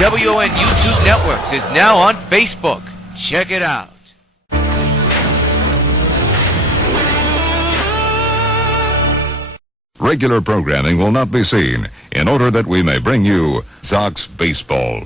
WON YouTube Networks is now on Facebook. Check it out. Regular programming will not be seen in order that we may bring you Sox Baseball.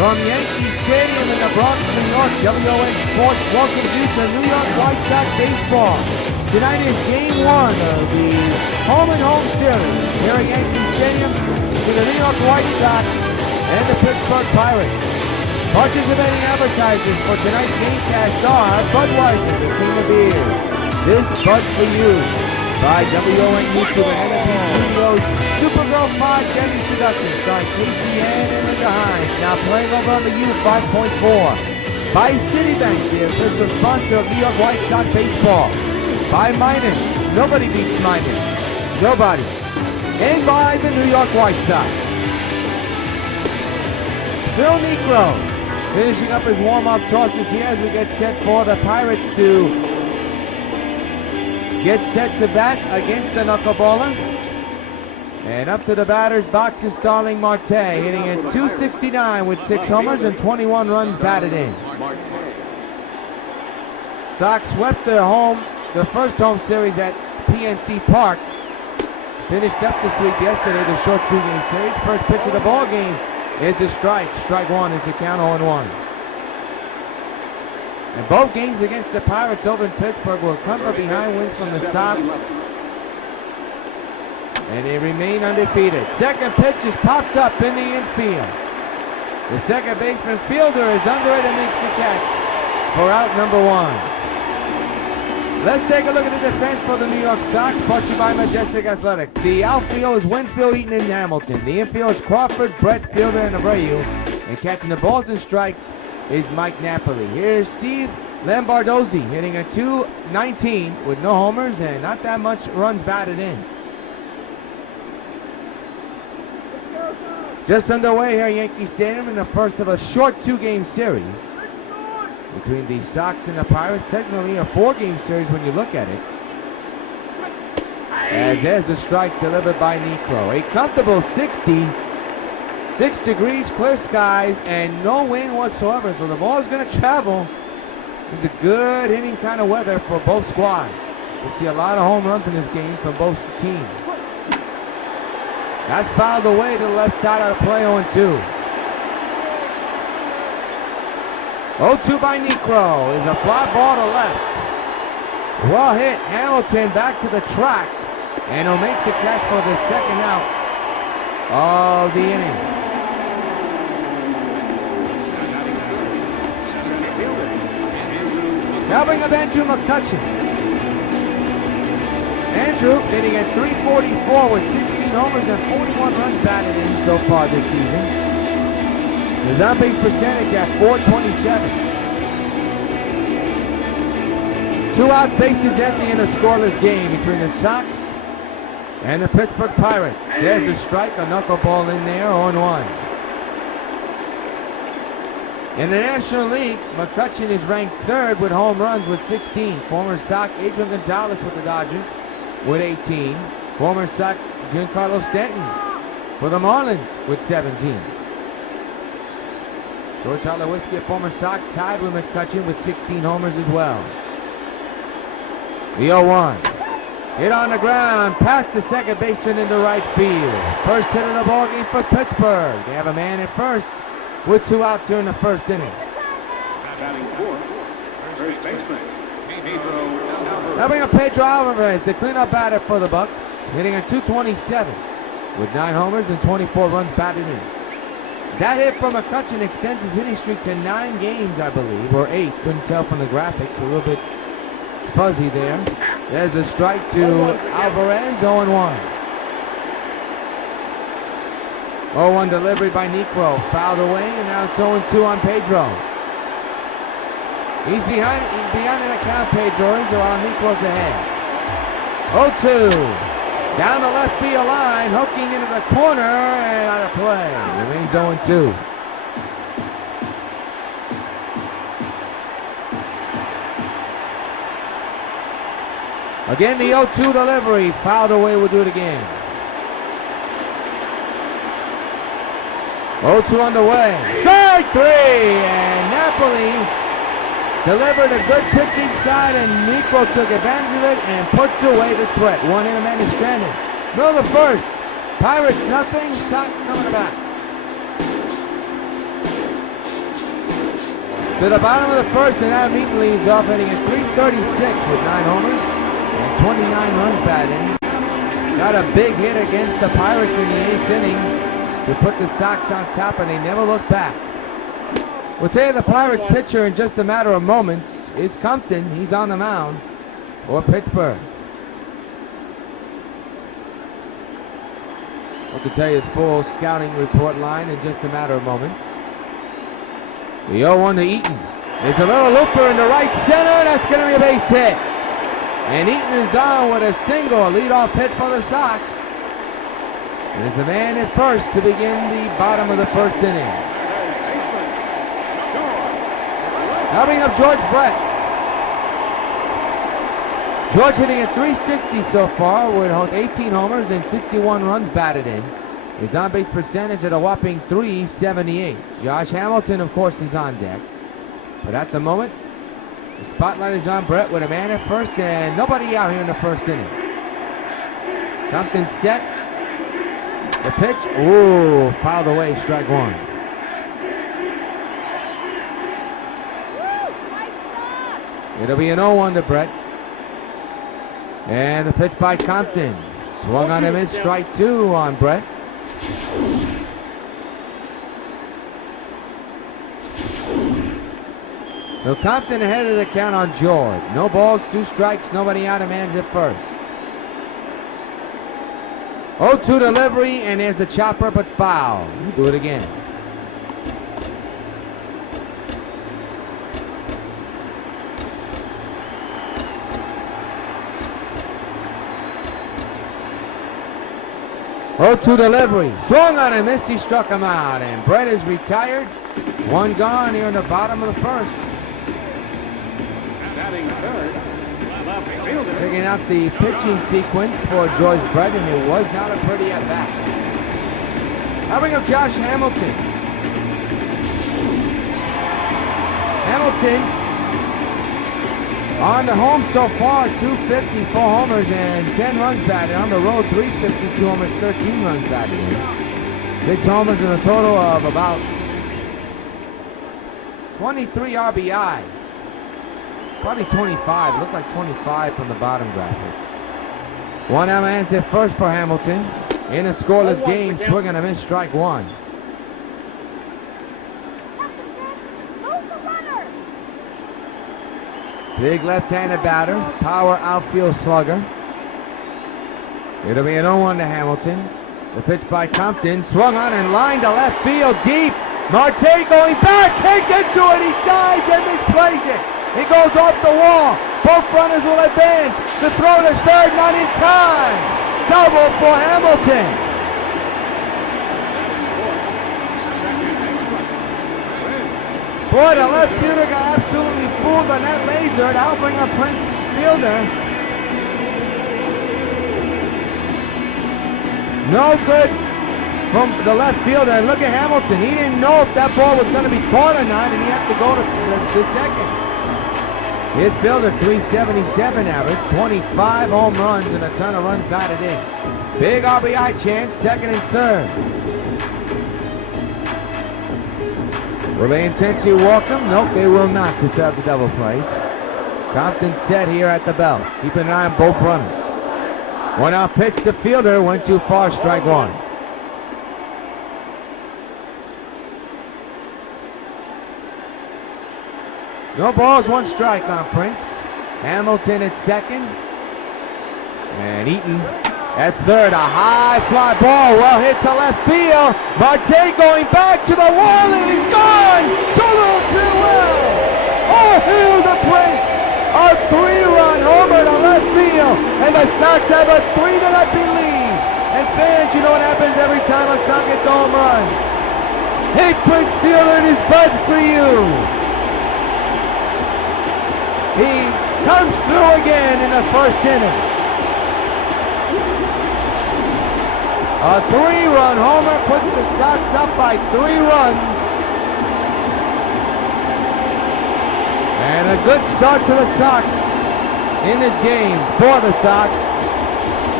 From Yankee Stadium in the Bronx, New York, WON Sports welcomes you to New York White Sox baseball. Tonight is Game 1 of the home-and-home series here at Yankee Stadium to the New York White Sox and the Pittsburgh Pirates. Participating advertisers for tonight's Gamecast are Budweiser, the king of beer. This Bud for You by WON YouTube and MLB Studios. Supergirl 5 Debbie Seduction starring Casey Ann and Linda Hines. Now playing over on the U 5.4. By Citibank, the official sponsor of New York White Sox baseball. By Minus, nobody beats Minus. Nobody. And by the New York White Sox. Phil Necro finishing up his warm-up tosses here as we get set for the Pirates to get set to bat against the knuckleballer. And up to the batter's box is Starling Marte, hitting at .269 with 6 homers and 21 runs batted in. Sox swept the first home series at PNC Park. Finished up the sweep yesterday, the short 2-game series. First pitch of the ball game is a strike. Strike one is the count 0-1. And both games against the Pirates over in Pittsburgh will come from behind wins from the Sox. And they remain undefeated. Second pitch is popped up in the infield. The second baseman fielder is under it and makes the catch for out number 1. Let's take a look at the defense for the New York Sox, brought to you by Majestic Athletics. The outfield is Winfield, Eaton, and Hamilton. The infield is Crawford, Brett, Fielder, and Abreu. And catching the balls and strikes is Mike Napoli. Here's Steve Lambardozzi hitting a .219 with no homers and not that much runs batted in. Just underway here at Yankee Stadium in the first of a short 2-game series between the Sox and the Pirates. Technically a 4-game series when you look at it. As there's a strike delivered by Necro. A comfortable 6 degrees, clear skies, and no wind whatsoever. So the ball is going to travel. It's a good hitting kind of weather for both squads. We'll see a lot of home runs in this game from both teams. That's fouled away to the left side of the play, 0-2. 0-2 by Necro is a fly ball to left. Well hit. Hamilton back to the track. And he'll make the catch for the second out of the inning. Now bring up Andrew McCutchen. Andrew hitting at .344 with 16 homers and 41 runs batted in so far this season. His on-base percentage at .427. 2 out, bases empty in a scoreless game between the Sox and the Pittsburgh Pirates. There's a strike, a knuckleball in there, 0-1. In the National League, McCutchen is ranked 3rd with home runs with 16. Former Sox Adrian Gonzalez with the Dodgers with 18. Former Sox Giancarlo Stanton for the Marlins with 17. George Holowski, a former Sox, tied with McCutchen with 16 homers as well. The 0-1. Hit on the ground, past the second baseman into right field. First hit of the ball game for Pittsburgh. They have a man at first with 2 outs here in the first inning. Batting fourth, first baseman Now bring up Pedro Alvarez, the cleanup batter for the Bucks, hitting a .227 with 9 homers and 24 runs batted in. That hit from McCutchen extends his hitting streak to 9 games, I believe, or 8. Couldn't tell from the graphics. A little bit fuzzy there. There's a strike to Alvarez, 0-1. 0-1 delivery by Niekro, fouled away, and now it's 0-2 on Pedro. He's behind in the count, Pedro, while Niekro's ahead. 0-2. Down the left field line, hooking into the corner, and out of play. Remains 0-2. Again, the 0-2 delivery, fouled away, we'll do it again. 0-2 underway. Strike 3, and Napoli delivered a good pitching side, and Niekro took advantage of it and puts away the threat. One inning, man is stranded. Middle of the first. Pirates nothing. Sox coming back. To the bottom of the first, and that Meaton leads off, hitting at .336 with 9 homers and 29 runs batted. Got a big hit against the Pirates in the 8th inning to put the Sox on top, and they never looked back. We'll tell you the Pirates pitcher in just a matter of moments is Compton. He's on the mound for Pittsburgh. We'll tell you his full scouting report line in just a matter of moments. The 0-1 to Eaton. There's a little looper in the right center. That's going to be a base hit. And Eaton is on with a single, a leadoff hit for the Sox. There's a man at first to begin the bottom of the first inning. Now bring up George Brett. George hitting at .360 so far with 18 homers and 61 runs batted in. His on-base percentage at a whopping .378. Josh Hamilton, of course, is on deck. But at the moment, the spotlight is on Brett with a man at first and nobody out here in the first inning. Compton set. The pitch. Ooh, fouled away, strike 1. It'll be an 0-1 to Brett. And the pitch by Compton. Swung on him in strike 2 on Brett. So Compton ahead of the count on George. No balls, 2 strikes, nobody out, a man's at first. 0-2 delivery, and there's a chopper, but foul. Do it again. Oh, 2 delivery. Swung on him, missed, he struck him out. And Brett is retired. 1 gone here in the bottom of the first. Taking out the pitching sequence for George Brett, and it was not a pretty at-bat. I bring up Josh Hamilton. Hamilton on the home so far, 250, 4 homers and 10 runs batted. On the road, 352 homers, 13 runs batted. 6 homers and a total of about 23 RBIs. Probably 25. Looked like 25 from the bottom graphic. 1 out man's at first for Hamilton. In a scoreless game, swinging a miss, strike 1. Big left-handed batter, power outfield slugger. It'll be an 0-1 to Hamilton. The pitch by Compton, swung on and lined to left field deep. Marte going back, can't get to it, he dives and misplays it. He goes off the wall. Both runners will advance. The throw to third, not in time. Double for Hamilton. Boy, the left fielder got absolutely fooled on that laser. That'll bring up Prince Fielder. No good from the left fielder. And look at Hamilton. He didn't know if that ball was going to be caught or not, and he had to go to second. His fielder, 377 average, 25 home runs and a ton of runs batted in. Big RBI chance, second and third. Will they intentionally walk him? Nope, they will not to set up the double play. Compton set here at the belt. Keeping an eye on both runners. 1-out pitch to fielder. Went too far. Strike one. No balls, 1 strike on Prince. Hamilton at second. And Eaton at third. A high fly ball. Well hit to left field. Marte going back to the wall and he's gone. Solo too well. Oh, here's the Prince. A 3-run homer to left field. And the Sox have a 3-0 lead. And fans, you know what happens every time a Sox gets a home run. Hey, Prince Fielder, it is buds for you. He comes through again in the first inning. A 3-run homer puts the Sox up by 3 runs. And a good start to the Sox in this game, for the Sox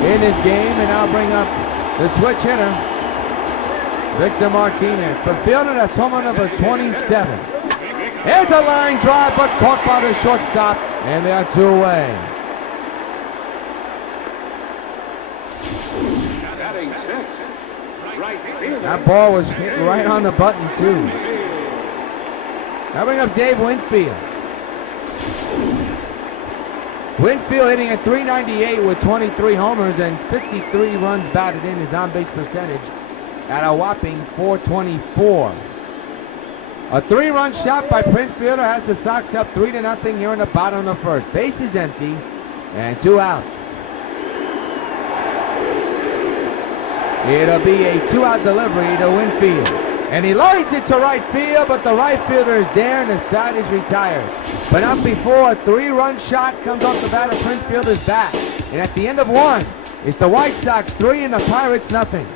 in this game. And I'll bring up the switch hitter, Victor Martinez. For fielder, that's homer number 27. It's a line drive, but caught by the shortstop, and they are 2 away. That ball was hit right on the button, too. Now bring up Dave Winfield. Winfield hitting at .398 with 23 homers and 53 runs batted in. His on-base percentage at a whopping .424. A 3-run shot by Prince Fielder has the Sox up 3-0 here in the bottom of the first. Base is empty and 2 outs. It'll be a 2-out delivery to Winfield. And he lines it to right field, but the right fielder is there and the side is retired. But not before a 3-run shot comes off the bat of Prince Fielder's bat. And at the end of 1, it's the White Sox 3 and the Pirates 0.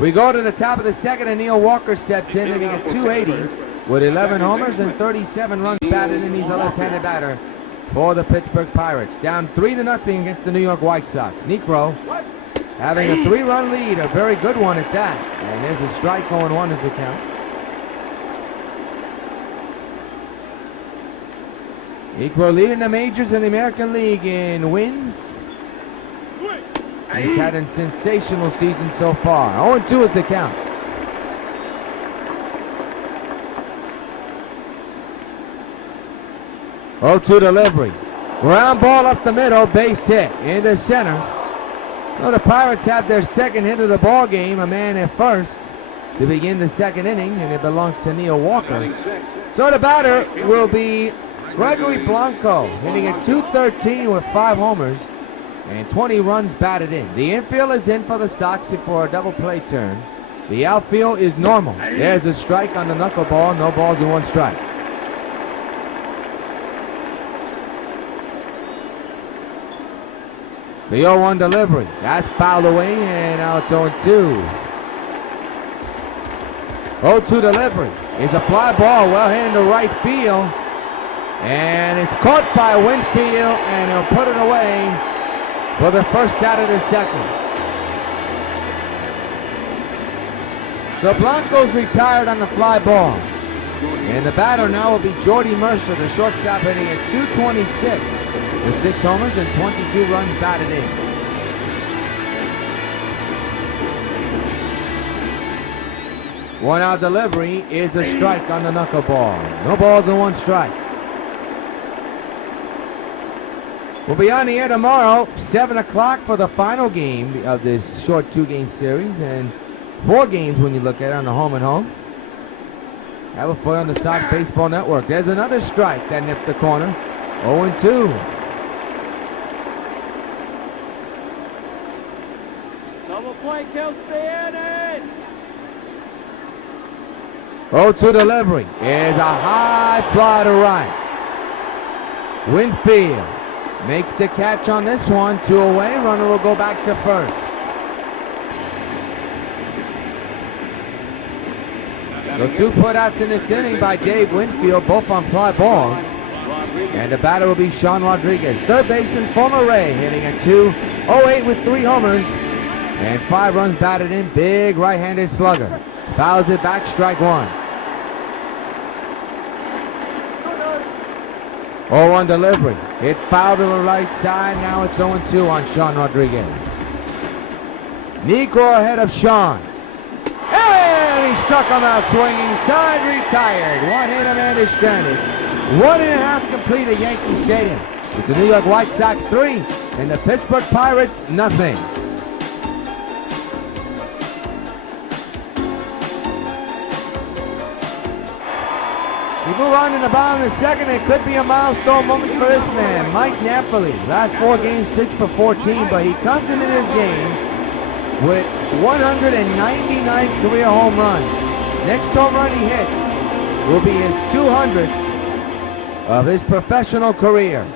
We go to the top of the second, and Neil Walker steps in, hitting at .280 with 11 homers and 37 runs batted in. He's a left-handed batter for the Pittsburgh Pirates. Down 3-0 against the New York White Sox. Necro having a 3-run lead, a very good one at that. And there's a strike, 0-1 is the count. Necro leading the majors in the American League in wins. He's had a sensational season so far. 0-2 is the count. Oh-2 delivery. Ground ball up the middle, base hit into center. Well, the Pirates have their second hit of the ball game, a man at first to begin the second inning, and it belongs to Neil Walker. So the batter will be Gregory Blanco, hitting at .213 with 5 homers and 20 runs batted in. The infield is in for the Sox for a double play turn. The outfield is normal. There's a strike on the knuckleball, no balls and 1 strike. The 0-1 delivery. That's fouled away, and now it's 0-2. 0-2 delivery is a fly ball, well hit into right field. And it's caught by Winfield, and he'll put it away for the first out of the second. So Blanco's retired on the fly ball. And the batter now will be Jordy Mercer, the shortstop, hitting at .226 with 6 homers and 22 runs batted in. One-out delivery is a strike on the knuckleball. No balls and 1 strike. We'll be on the air tomorrow, 7 o'clock for the final game of this short 2-game series, and 4 games when you look at it on the home and home. Have a foot on the Sox Baseball Network. There's another strike that nipped the corner. 0-2. Double play kills the inning. 0-2 delivery is a high fly to right. Winfield makes the catch on this one. 2 away. Runner will go back to first. So 2 putouts in this inning by Dave Winfield, both on fly balls. And the batter will be Sean Rodriguez. Third baseman, former Ray, hitting at .208 with 3 homers and 5 runs batted in. Big right-handed slugger. Fouls it back, strike 1. 0-1 delivery. Hit foul to the right side. Now it's 0-2 on Sean Rodriguez. Negro ahead of Sean. And he struck him out swinging. Side retired. One hit, a man is stranded. 1.5 complete at Yankee Stadium. It's the New York White Sox 3 and the Pittsburgh Pirates nothing. We move on to the bottom of the second. It could be a milestone moment for this man, Mike Napoli. Last 4 games, 6 for 14, but he comes into this game with 199 career home runs. Next home run he hits will be his 200th of his professional career,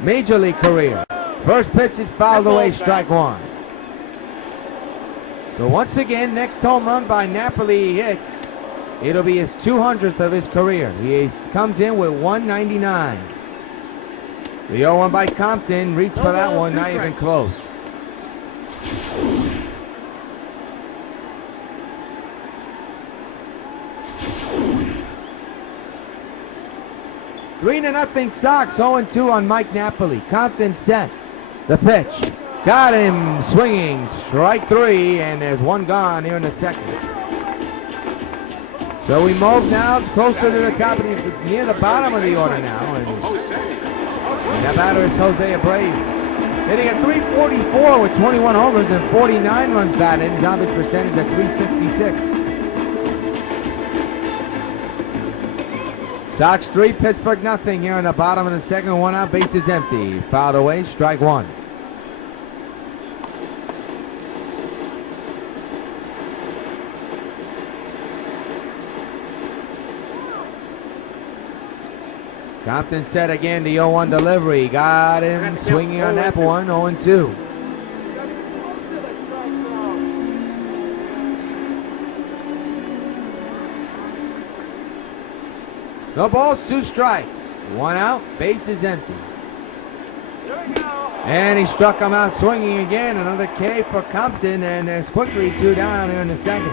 major league career. First pitch is fouled away, strike 1. So once again, next home run by Napoli he hits, it'll be his 200th of his career. He comes in with 199. The 0-1 by Compton, reached for that one, not even close. Three to nothing Sox, 0-2 on Mike Napoli. Compton set. The pitch. Got him swinging. Strike 3, and there's one gone here in the second. So we move now closer to the top of near the bottom of the order now. And that batter is Jose Abreu. Hitting at .344 with 21 homers and 49 runs batted. His average percentage at .366. Sox 3, Pittsburgh nothing here in the bottom of the second. 1 out, bases empty. Fouled away, strike 1. Compton set again, the 0-1 delivery. Got him swinging on that one, 0-2. No balls, 2 strikes. 1 out, base is empty. And he struck him out swinging again. Another K for Compton, and there's quickly 2 down here in the second.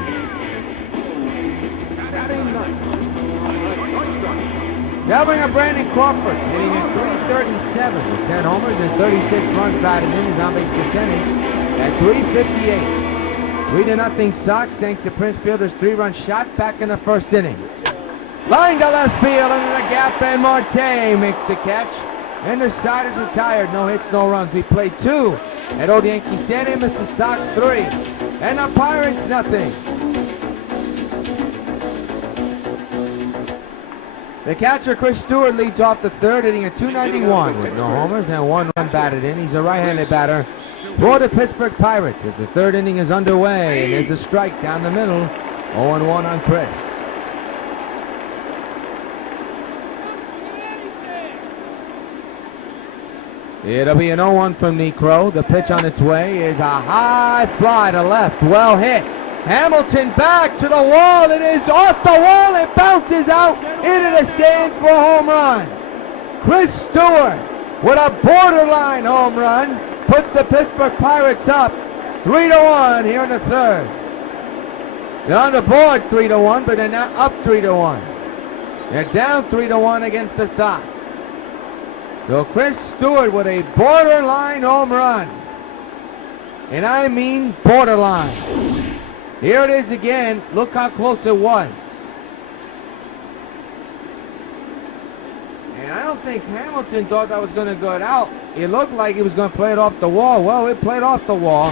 Now bring up Brandon Crawford, hitting at .337 with 10 homers and 36 runs batted in. His on-base percentage at .358. 3-0 Sox thanks to Prince Fielder's 3-run shot back in the first inning. Line to left field into the gap, and Marte makes the catch. And the side is retired. No hits, no runs. We played 2 at Old Yankee Stadium. It's the Sox 3 and the Pirates nothing. The catcher, Chris Stewart, leads off the third, hitting a .291 with no homers and 1 run batted in. He's a right-handed batter for the Pittsburgh Pirates as the third inning is underway. And there's a strike down the middle. 0-1 on Chris. It'll be an 0-1 from Necro. The pitch on its way is a high fly to left. Well hit. Hamilton back to the wall. It is off the wall. It bounces out into the stand for a home run. Chris Stewart with a borderline home run puts the Pittsburgh Pirates up 3-1 here in the third. They're on the board 3-1, but they're now up 3-1. They're down 3-1 against the Sox. So Chris Stewart with a borderline home run. And I mean borderline. Here it is again. Look how close it was. And I don't think Hamilton thought that was going to go out. It looked like he was going to play it off the wall. Well, it played off the wall.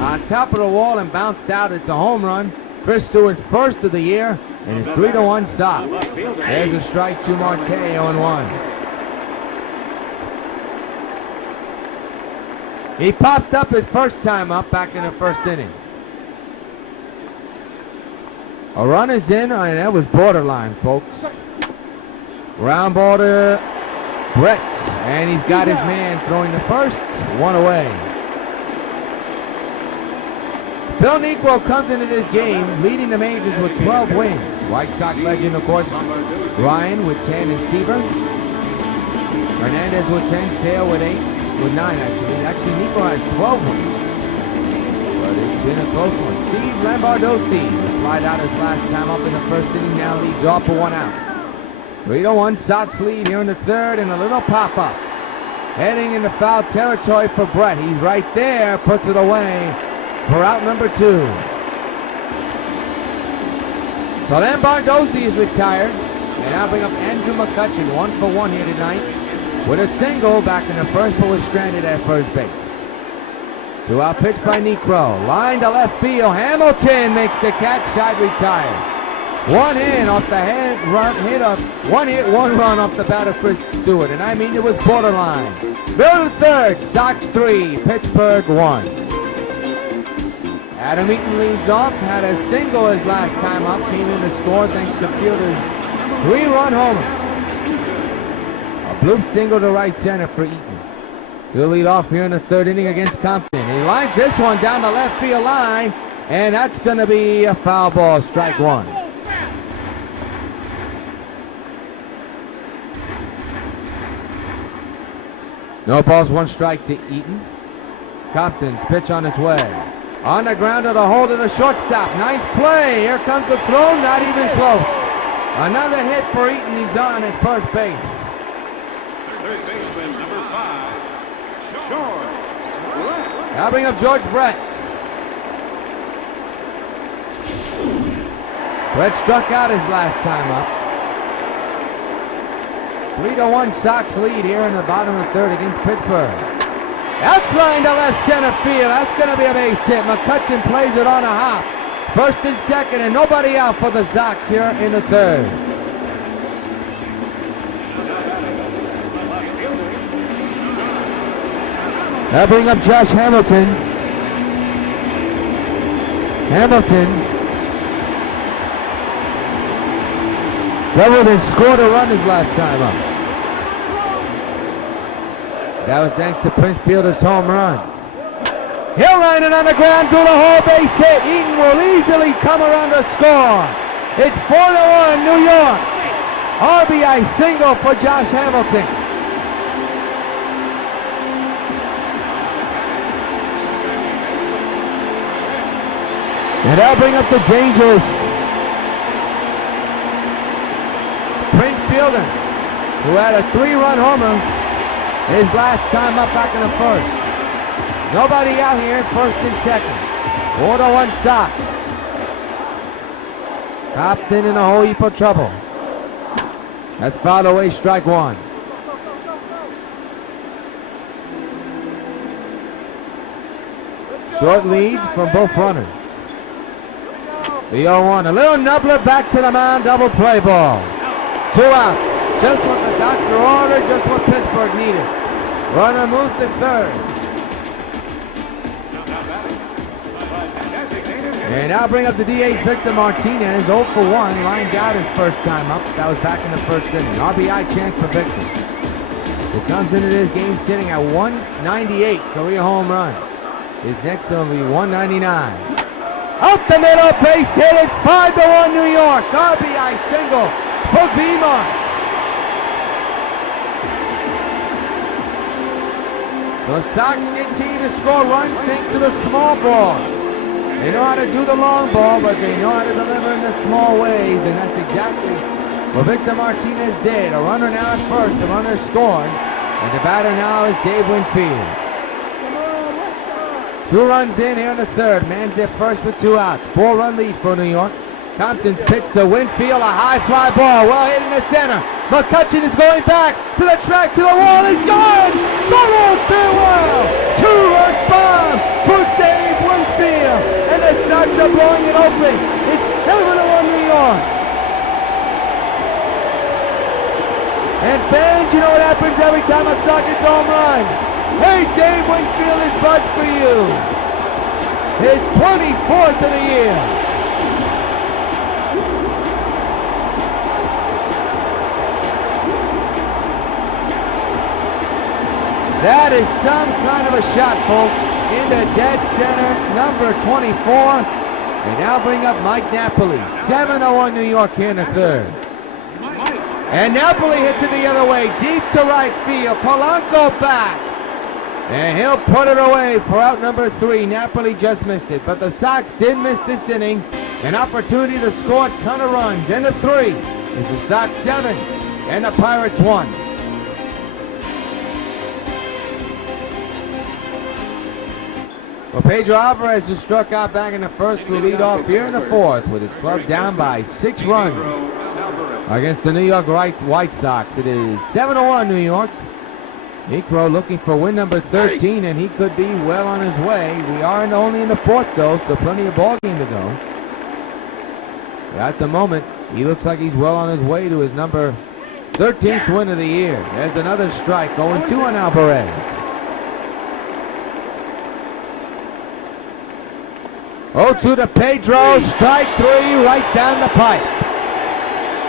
On top of the wall and bounced out. It's a home run. Chris Stewart's first of the year. And it's 3-1 Sox. There's a strike to Marte, 0-1. He popped up his first time up back in the first inning. A run is in, and that was borderline, folks. Ground ball to Brett, and he's got his man throwing the first, 1 away. Bill Negro comes into this game leading the majors with 12 wins. White Sox legend, of course, Ryan with 10 and Seaver. Hernandez with 10, Sale with 8, with 9 actually. Actually, Negro has 12 wins. But it's been a close one. Steve Lambardosi flied out his last time up in the first inning, now leads off for 1 out. 3-1 Sox lead here in the third, and a little pop-up. Heading into foul territory for Brett. He's right there, puts it away for out number 2. So then Bardozzi is retired. And now bring up Andrew McCutcheon, 1-for-1 here tonight, with a single back in the first, but was stranded at first base. 2-out pitch by Necro. Line to left field. Hamilton makes the catch, side retired. One hit off the head, one hit, one run off the bat of Chris Stewart, and I mean it was borderline. Bill to third, Sox 3, Pittsburgh 1. Adam Eaton leads off, had a single his last time up, came in to score thanks to Fielder's 3-run homer. A bloop single to right center for Eaton. He'll lead off here in the third inning against Compton. He lines this one down the left field line, and that's going to be a foul ball, strike 1. No balls, 1 strike to Eaton. Compton's pitch on its way. On the ground to the hole to the shortstop. Nice play. Here comes the throw, not even close. Another hit for Eaton. He's on at first base. Third baseman, number 5, George Brett. Now bring up George Brett. Brett struck out his last time up. 3-1 Sox lead here in the bottom of the third against Pittsburgh. That's line to left center field. That's going to be a base hit. McCutcheon plays it on a hop. First and second, and nobody out for the Sox here in the third. Now bring up Josh Hamilton. Doubled and scored a run his last time up. That was thanks to Prince Fielder's home run. He'll line it on the ground through the hole, base hit. Eaton will easily come around to score. It's 4-1 New York. RBI single for Josh Hamilton. And that'll bring up the dangerous Prince Fielder, who had a 3-run homer his last time up back in the first. Nobody out here in first and second. 4-1 Sox. Compton in a whole heap of trouble. That's fouled away, strike 1. Short lead from both runners. The 0-1. A little nubbler back to the mound, double play ball. 2 outs. Just what the doctor ordered, just what Pittsburgh needed. Runner moves to third. And now bring up the DH Victor Martinez, 0-for-1, lined out his first time up. That was back in the first inning. RBI chance for Victor. He comes into this game sitting at 198, career home run. His next one will be 199. Up the middle, base hit. It's 5-1 New York. RBI single for Beamar. The Sox continue to score runs thanks to the small ball. They know how to do the long ball, but they know how to deliver in the small ways, and that's exactly what Victor Martinez did. A runner now at first, the runner scored, and the batter now is Dave Winfield. 2 runs in here in the third. Man's at first with 2 outs. 4-run lead for New York. Compton's pitch to Winfield, a high fly ball, well hit in the center. McCutcheon is going back to the track, to the wall, he's gone! So long, farewell! 2-run bomb for Dave Winfield, and the Sox are blowing it open. It's 7-1 New York. And fans, you know what happens every time a Sox gets home run? Hey, Dave Winfield is buzzed for you. His 24th of the year. That is some kind of a shot, folks. Into dead center, number 24. They now bring up Mike Napoli. 7-1 New York here in the third. And Napoli hits it the other way, deep to right field. Polanco back. And he'll put it away for out number 3. Napoli just missed it. But the Sox did miss this inning. An opportunity to score a ton of runs. Into 3 is the Sox 7. and the Pirates 1. Well, Pedro Alvarez has struck out back in the first to lead off here in the fourth with his club down by 6 runs against the New York White Sox. It is 7-1 New York. Necro looking for win number 13, and he could be well on his way. We are only in the fourth, though, so plenty of ball game to go. But at the moment, he looks like he's well on his way to his number 13th win of the year. There's another strike, 0-2 on Alvarez. 0-2 to Pedro, strike 3 right down the pipe.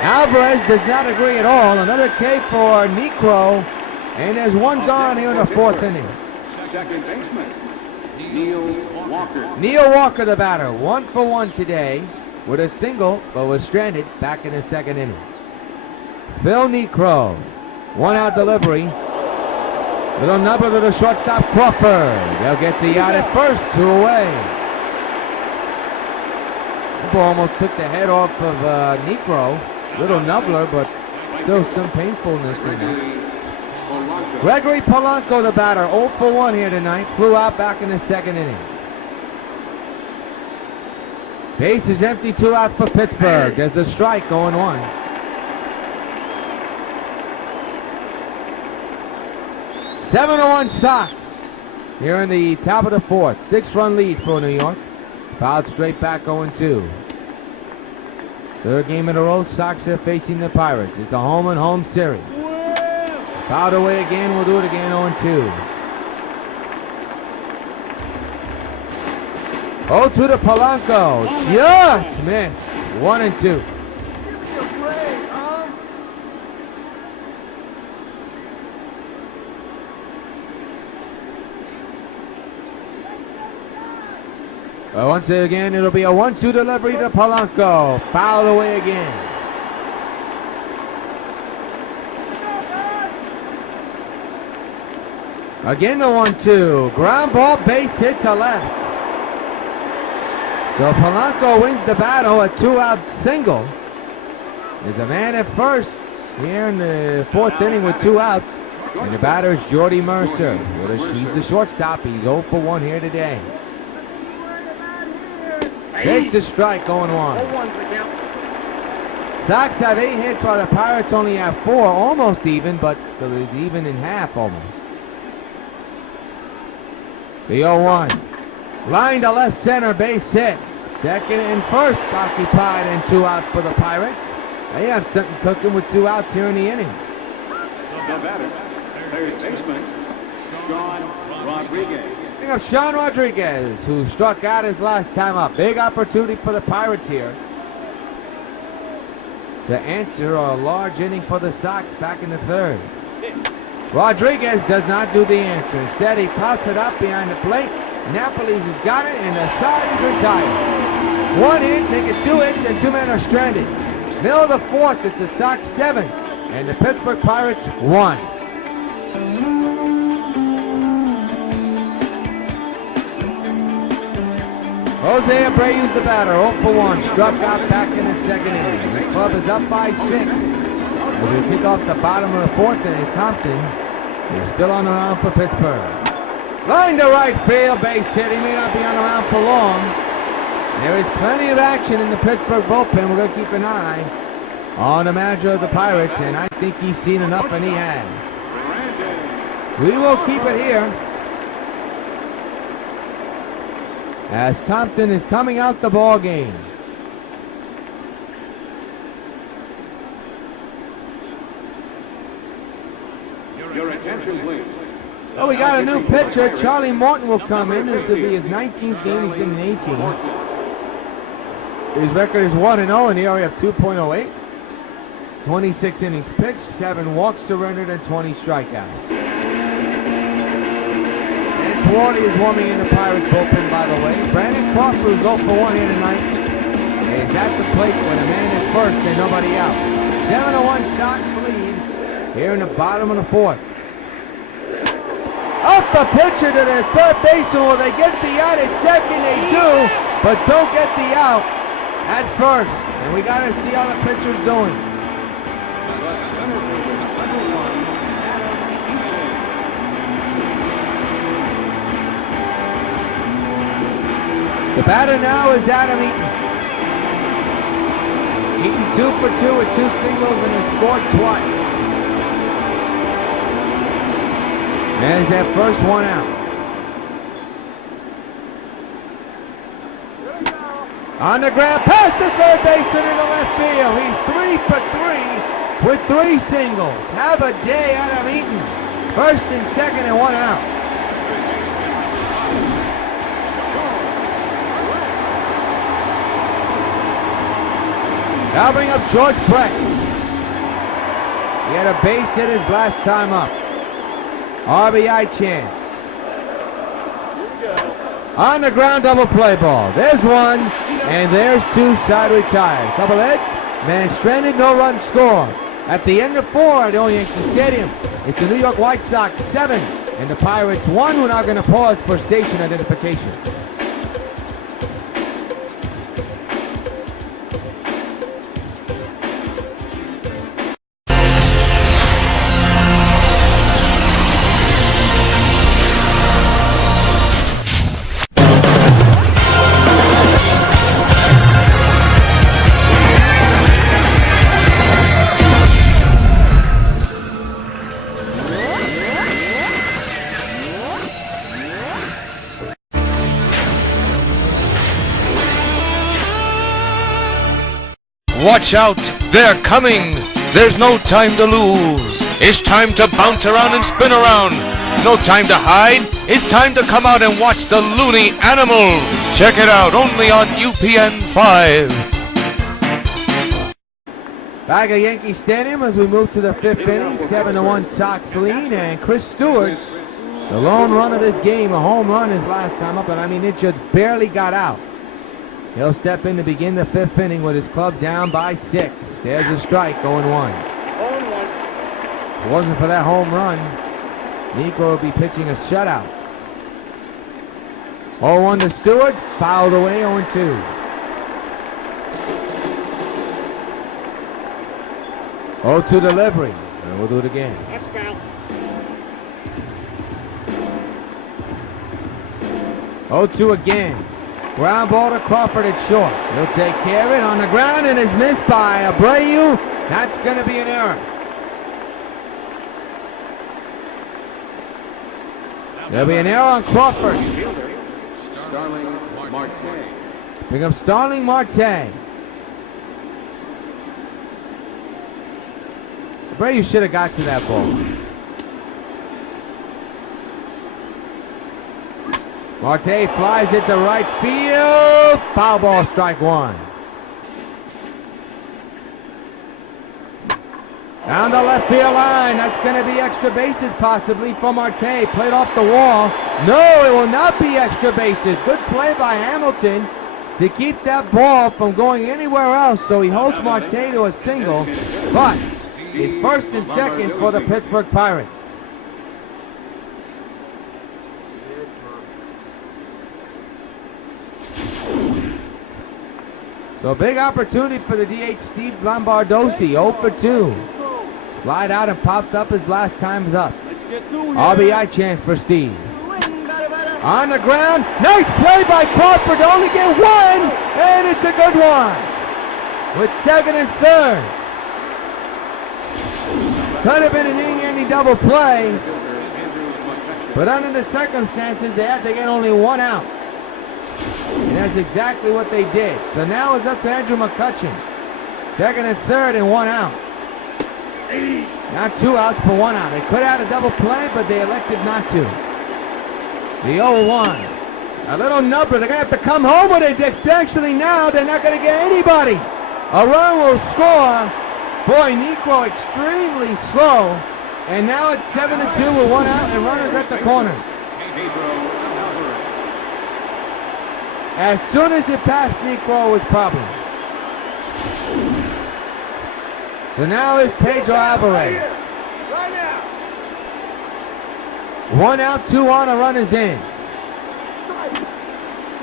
Alvarez does not agree at all. Another K for Necro, and there's one gone here in the fourth inning. Second baseman, Neil Walker. Neil Walker, the batter, 1 for 1 today with a single, but was stranded back in the second inning. Phil Necro, 1-out delivery. Little number to the shortstop Crawford. They'll get the out at first, 2 away. The ball almost took the head off of Necro. Little nubbler, but still some painfulness in it. Gregory Polanco, the batter, 0 for 1 here tonight. Flew out back in the second inning. Base is empty, 2 out for Pittsburgh. There's a strike, 0-1. Seven to 1 Sox here in the top of the fourth. 6-run lead for New York. Fouled straight back, 0-2. Third game in a row, Sox are facing the Pirates. It's a home-and-home series. Fouled away again, we'll do it again, 0-2. 0-2 to Polanco, just missed. 1-2. Once again, it'll be a 1-2 delivery to Polanco. Fouled away again. Again the 1-2. Ground ball, base hit to left. So Polanco wins the battle, a 2-out single. There's a man at first here in the fourth inning with 2 outs. And the batter is Jordy Mercer. He's the shortstop. He's 0 for 1 here today. Takes a strike, 0-1. Sox have 8 hits while the Pirates only have 4. Almost even, but even in half almost. The 0-1. Line to left center, base hit. Second and first occupied and 2 out for the Pirates. They have something cooking with 2 outs here in the inning. The batter, third baseman, Sean Rodriguez. Of Sean Rodriguez, who struck out his last time up. Big opportunity for the Pirates here to answer a large inning for the Sox back in the third. Rodriguez does not do the answer. Instead, he pops it up behind the plate. Napoli's has got it, and the side is retired. 1 hit, make it 2 hits, and 2 men are stranded. Middle of the fourth, it's the Sox 7, and the Pittsburgh Pirates 1. Jose Abreu's the batter, 0 for 1, struck out back in the second inning. His club is up by 6. As we kick off the bottom of the fourth inning, Compton is still on the mound for Pittsburgh. Line to right field, base hit. He may not be on the mound for long. There is plenty of action in the Pittsburgh bullpen. We're going to keep an eye on the manager of the Pirates, and I think he's seen enough, and he has. We will keep it here as Compton is coming out the ball game. Your attention, please. Oh, we got a new pitcher. Charlie Morton will come in. This will be his 19th game. He's been in 18. His record is 1-0 in the area of 2.08. 26 innings pitched, 7 walks surrendered, and 20 strikeouts. And Schwarty is warming in the Pirates bullpen, by the way. Brandon Crawford, who's 0 for 1 here tonight, is at the plate with a man at first and nobody out. 7-1 Sox lead here in the bottom of the fourth. Up the pitcher to the third baseman. Will they get the out at second? They do, but don't get the out at first. And we got to see how the pitcher's doing. The batter now is Adam Eaton. Eaton 2 for 2 with 2 singles and has scored twice. There's that first one out. On the ground, past the third baseman in the left field. He's 3 for 3 with 3 singles. Have a day, Adam Eaton. First and second and 1 out. Now bring up George Breck. He had a base hit his last time up. RBI chance. On the ground, double play ball. There's one, and there's 2, side retired. Couple hits, man stranded, no run score. At the end of 4 at Yankee Stadium, it's the New York White Sox 7 and the Pirates 1. We're now going to pause for station identification. Watch out, they're coming. There's no time to lose. It's time to bounce around and spin around. No time to hide. It's time to come out and watch the loony animals. Check it out only on UPN 5. Back at Yankee Stadium as we move to the 5th inning. 7-1 Sox lead, and Chris Stewart, the lone run of this game, a home run his last time up, and I mean it just barely got out. He'll step in to begin the 5th inning with his club down by 6. There's a strike, 0-1. If it wasn't for that home run, Nico would be pitching a shutout. 0-1 to Stewart, fouled away, 0-2. 0-2 delivery, and we'll do it again. That's foul. 0-2 again. Ground ball to Crawford at short. He'll take care of it on the ground and is missed by Abreu. That's going to be an error. There'll be an error on Crawford. Starling Marte. Bring up Starling Marte. Abreu should have got to that ball. Marte flies it to right field. Foul ball, strike 1. Down the left field line. That's going to be extra bases possibly for Marte. Played off the wall. No, it will not be extra bases. Good play by Hamilton to keep that ball from going anywhere else. So he holds Marte to a single. But it's first and second for the Pittsburgh Pirates. So a big opportunity for the DH Steve Lombardozzi, 0 for 2. Lied out and popped up his last time's up. RBI chance for Steve. On the ground, nice play by Crawford to only get 1, and it's a good one. With 2nd and 3rd. Could have been an inning-ending double play, but under the circumstances, they had to get only 1 out. And that's exactly what they did. So now it's up to Andrew McCutchen. 2nd and 3rd and 1 out. Not 2 outs for 1 out. They could have had a double play, but they elected not to. The 0-1. A little number. They're going to have to come home with it. Especially now, they're not going to get anybody. A run will score. Boy, Nico extremely slow. And now it's 7-2 with 1 out and runners at the corner. As soon as it passed Nico, it was problem. So now is Pedro Alvarez. 1 out, 2 on, a run is in.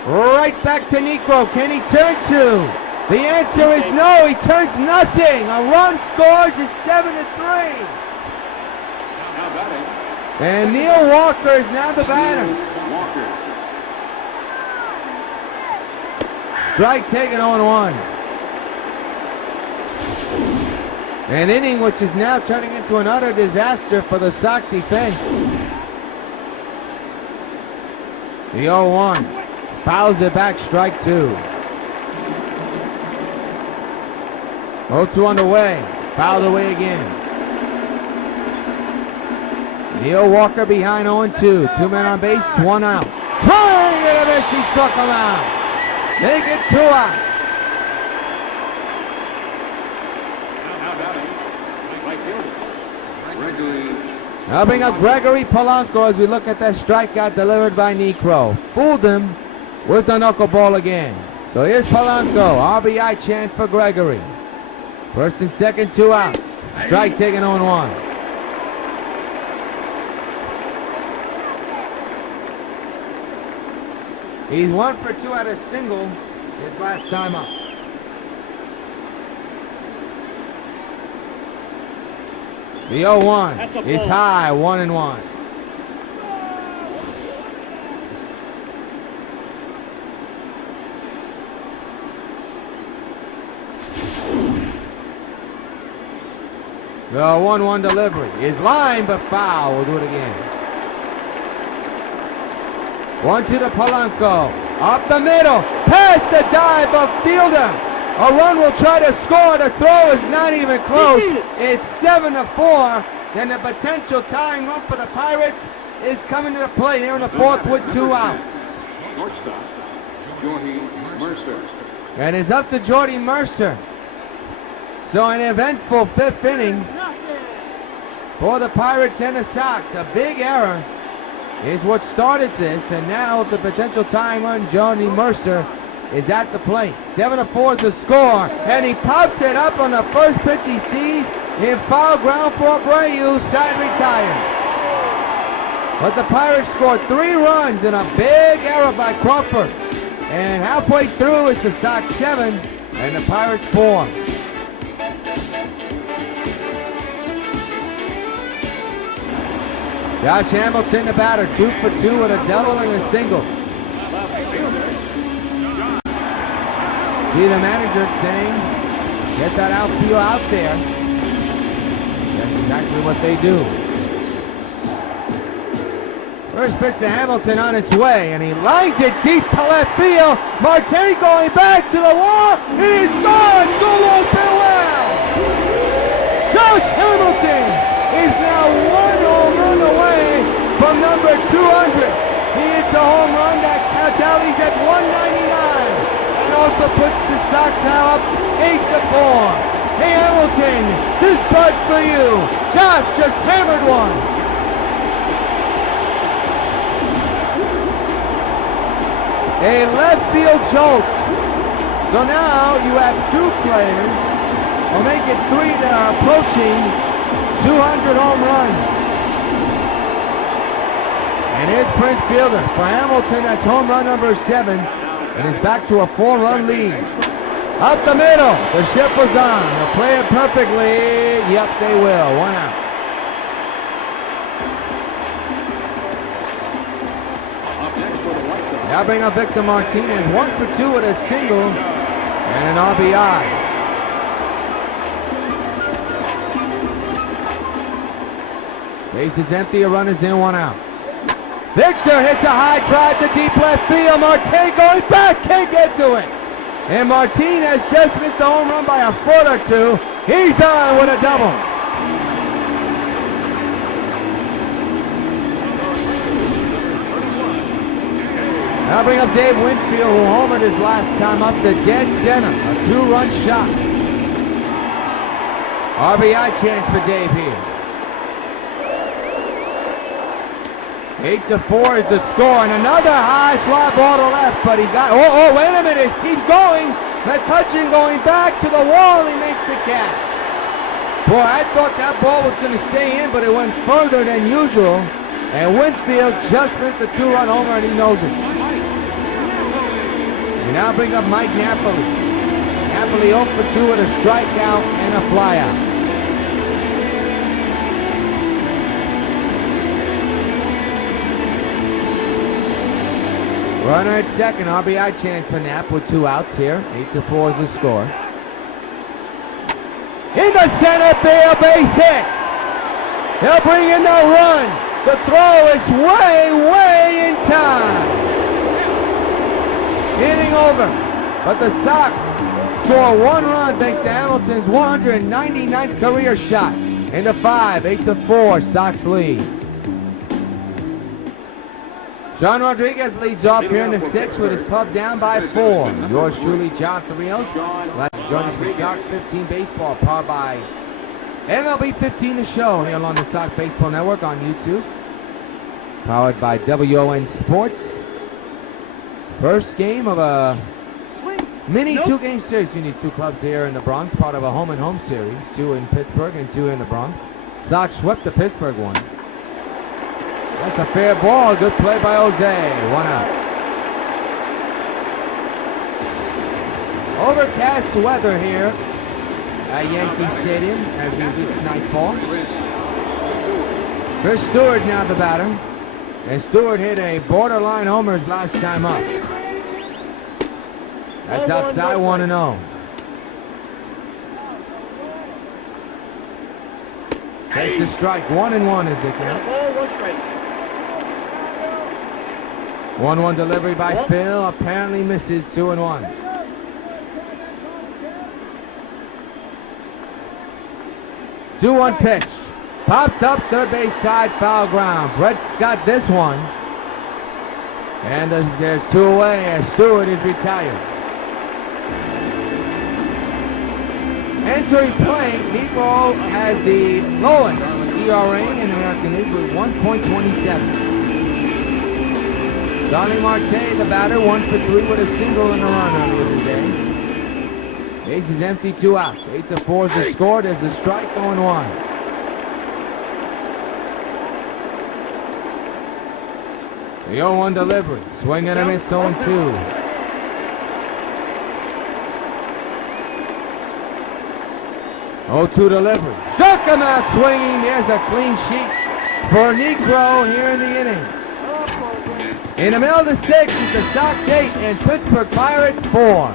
Right back to Nico. Can he turn 2? The answer is no. He turns nothing. A run scores. It's 7-3. Now batting. And Neil Walker is now the batter. Walker. Strike taken 0-1. An inning which is now turning into an utter disaster for the Sox defense. The 0-1. Fouls it back, strike 2. 0-2 underway. Fouled away again. Neil Walker behind 0-2. 2 men on base, 1 out. Turn and a miss. He struck him out. Make it 2 out. Now batting. Right fielder. Gregory. Now bring up Gregory Polanco as we look at that strikeout delivered by Necro. Fooled him with the knuckleball again. So here's Polanco. RBI chance for Gregory. First and second, 2 outs. Strike taken 0-1. He's 1 for 2 at a single his last time up. The 0-1 is high, 1-1. The 1-1 delivery is line but foul. We'll do it again. 1-2 to Polanco. Up the middle. Past the dive of fielder. A run will try to score. The throw is not even close. It's 7-4. Then the potential tying run for the Pirates is coming to the plate here in the fourth with 2 outs. Shortstop. Jordy Mercer. And it's up to Jordy Mercer. So an eventful 5th inning for the Pirates and the Sox. A big error is what started this, and now the potential tying run, Jordy Mercer, is at the plate. 7-4 to score, and he pops it up on the first pitch he sees in foul ground for Abreu, side retired. But the Pirates scored 3 runs in a big error by Crawford. And halfway through it's the Sox 7 and the Pirates 4. Josh Hamilton, the batter, 2 for 2 with a double and a single. See the manager saying, get that outfield out there. That's exactly what they do. First pitch to Hamilton on its way, and he lines it deep to left field. Marte going back to the wall. It is gone. So long, farewell. Josh Hamilton is now 1 home run away from number 200. He hits a home run that tallies at 199 and also puts the Sox now up 8-4. Hey Hamilton, this bud's for you. Josh just hammered one. A left field jolt. So now you have 2 players, or make it 3 that are approaching 200 home runs. And here's Prince Fielder. For Hamilton, that's home run number 7. And is back to a 4-run lead. Up the middle. The ship was on. They'll play it perfectly. Yep, they will. 1 out. Now bring up Victor Martinez. 1 for 2 with a single and an RBI. Base is empty, a run is in, 1 out. Victor hits a high drive to deep left field. Marte going back, can't get to it. And Martinez just missed the home run by a foot or 2. He's on with a double. Now bring up Dave Winfield, who homered his last time up to dead center. A 2-run shot. RBI chance for Dave here. 8-4 is the score, and another high fly ball to left, but he got, wait a minute, it keeps going. McCutcheon going back to the wall, he makes the catch. Boy, I thought that ball was going to stay in, but it went further than usual, and Winfield just missed the 2-run homer, and he knows it. We now bring up Mike Napoli. Happily 0 for 2 with a strikeout and a flyout. Runner at second, RBI chance for Knapp with 2 outs here. 8-4 is the score. Into center field, base hit. He'll bring in the run. The throw is way in time. Inning over. But the Sox score 1 run thanks to Hamilton's 199th career shot. Into 5, 8-4, Sox lead. John Rodriguez leads off here in the 6th with his club down by 4. Yours truly, John Rios. Glad to join us for Sox 15 Baseball, powered by MLB 15 The Show here along the Sox Baseball Network on YouTube. Powered by WON Sports. First game of a mini 2-game series between these 2 clubs here in the Bronx, part of a home-and-home series. 2 in Pittsburgh and 2 in the Bronx. Sox swept the Pittsburgh one. That's a fair ball. Good play by Jose. 1 out. Overcast weather here at Yankee Stadium as we reach nightfall. Chris Stewart now the batter. And Stewart hit a borderline homer his last time up. That's outside 1-0. Takes a strike. 1-1 is the count. 1-1 delivery by Phil. Apparently misses. 2-1. Two 2-1 pitch. Popped up third base side, foul ground. Brett's got this one. And there's 2 away as Stewart is retired. Entering play, Nico has the lowest ERA in the American League with 1.27. Donnie Marte, the batter, 1 for 3 with a single and a run earlier today. Base is empty, 2 outs. 8-4 is the score. There's a strike, 0-1. The 0-1 delivery. Swing and a miss, 0-2. Oh, 2 delivery. Struck him out swinging. There's a clean sheet for Negro here in the inning. In the middle of the 6th, it's the Sox 8 and Pittsburgh Pirates 4.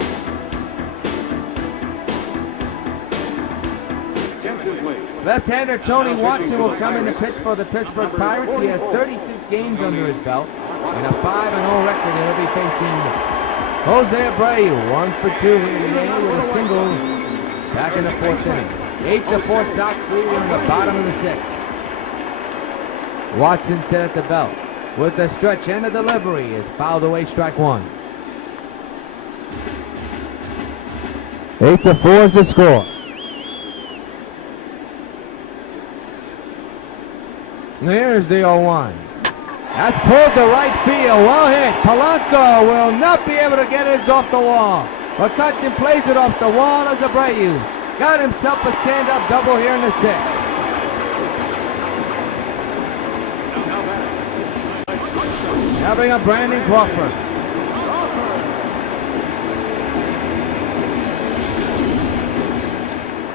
Left-hander Tony Watson will come in to pitch for the Pittsburgh Pirates. He has 36 games under his belt and a 5-0 record. He'll be facing Jose Abreu, 1 for 2 here today with a single back in the 4th inning. 8-4 Sox lead in the bottom of the 6th. Watson set at the belt with the stretch and the delivery is fouled away, strike 1. 8-4 is the score. Here's the 0-1. That's pulled to right field. Well hit. Polanco will not be able to get it off the wall. McCutcheon plays it off the wall as Abreu got himself a stand-up double here in the 6th. Now bring up Brandon Crawford.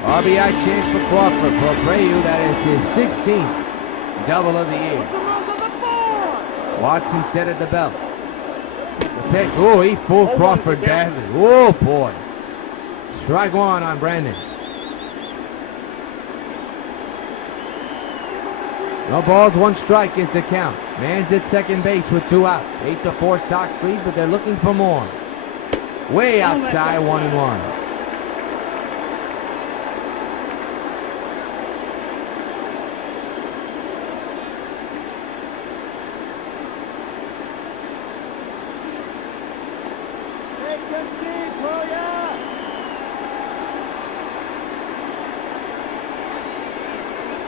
RBI chance for Crawford. For Abreu, that is his 16th double of the year. Watson set at the belt. The pitch. Oh, he fooled Crawford badly. Oh, boy. Strike 1 on Brandon. No balls, 1 strike is the count. Man's at second base with 2 outs. 8-4 Sox lead, but they're looking for more. Way outside, 1-1.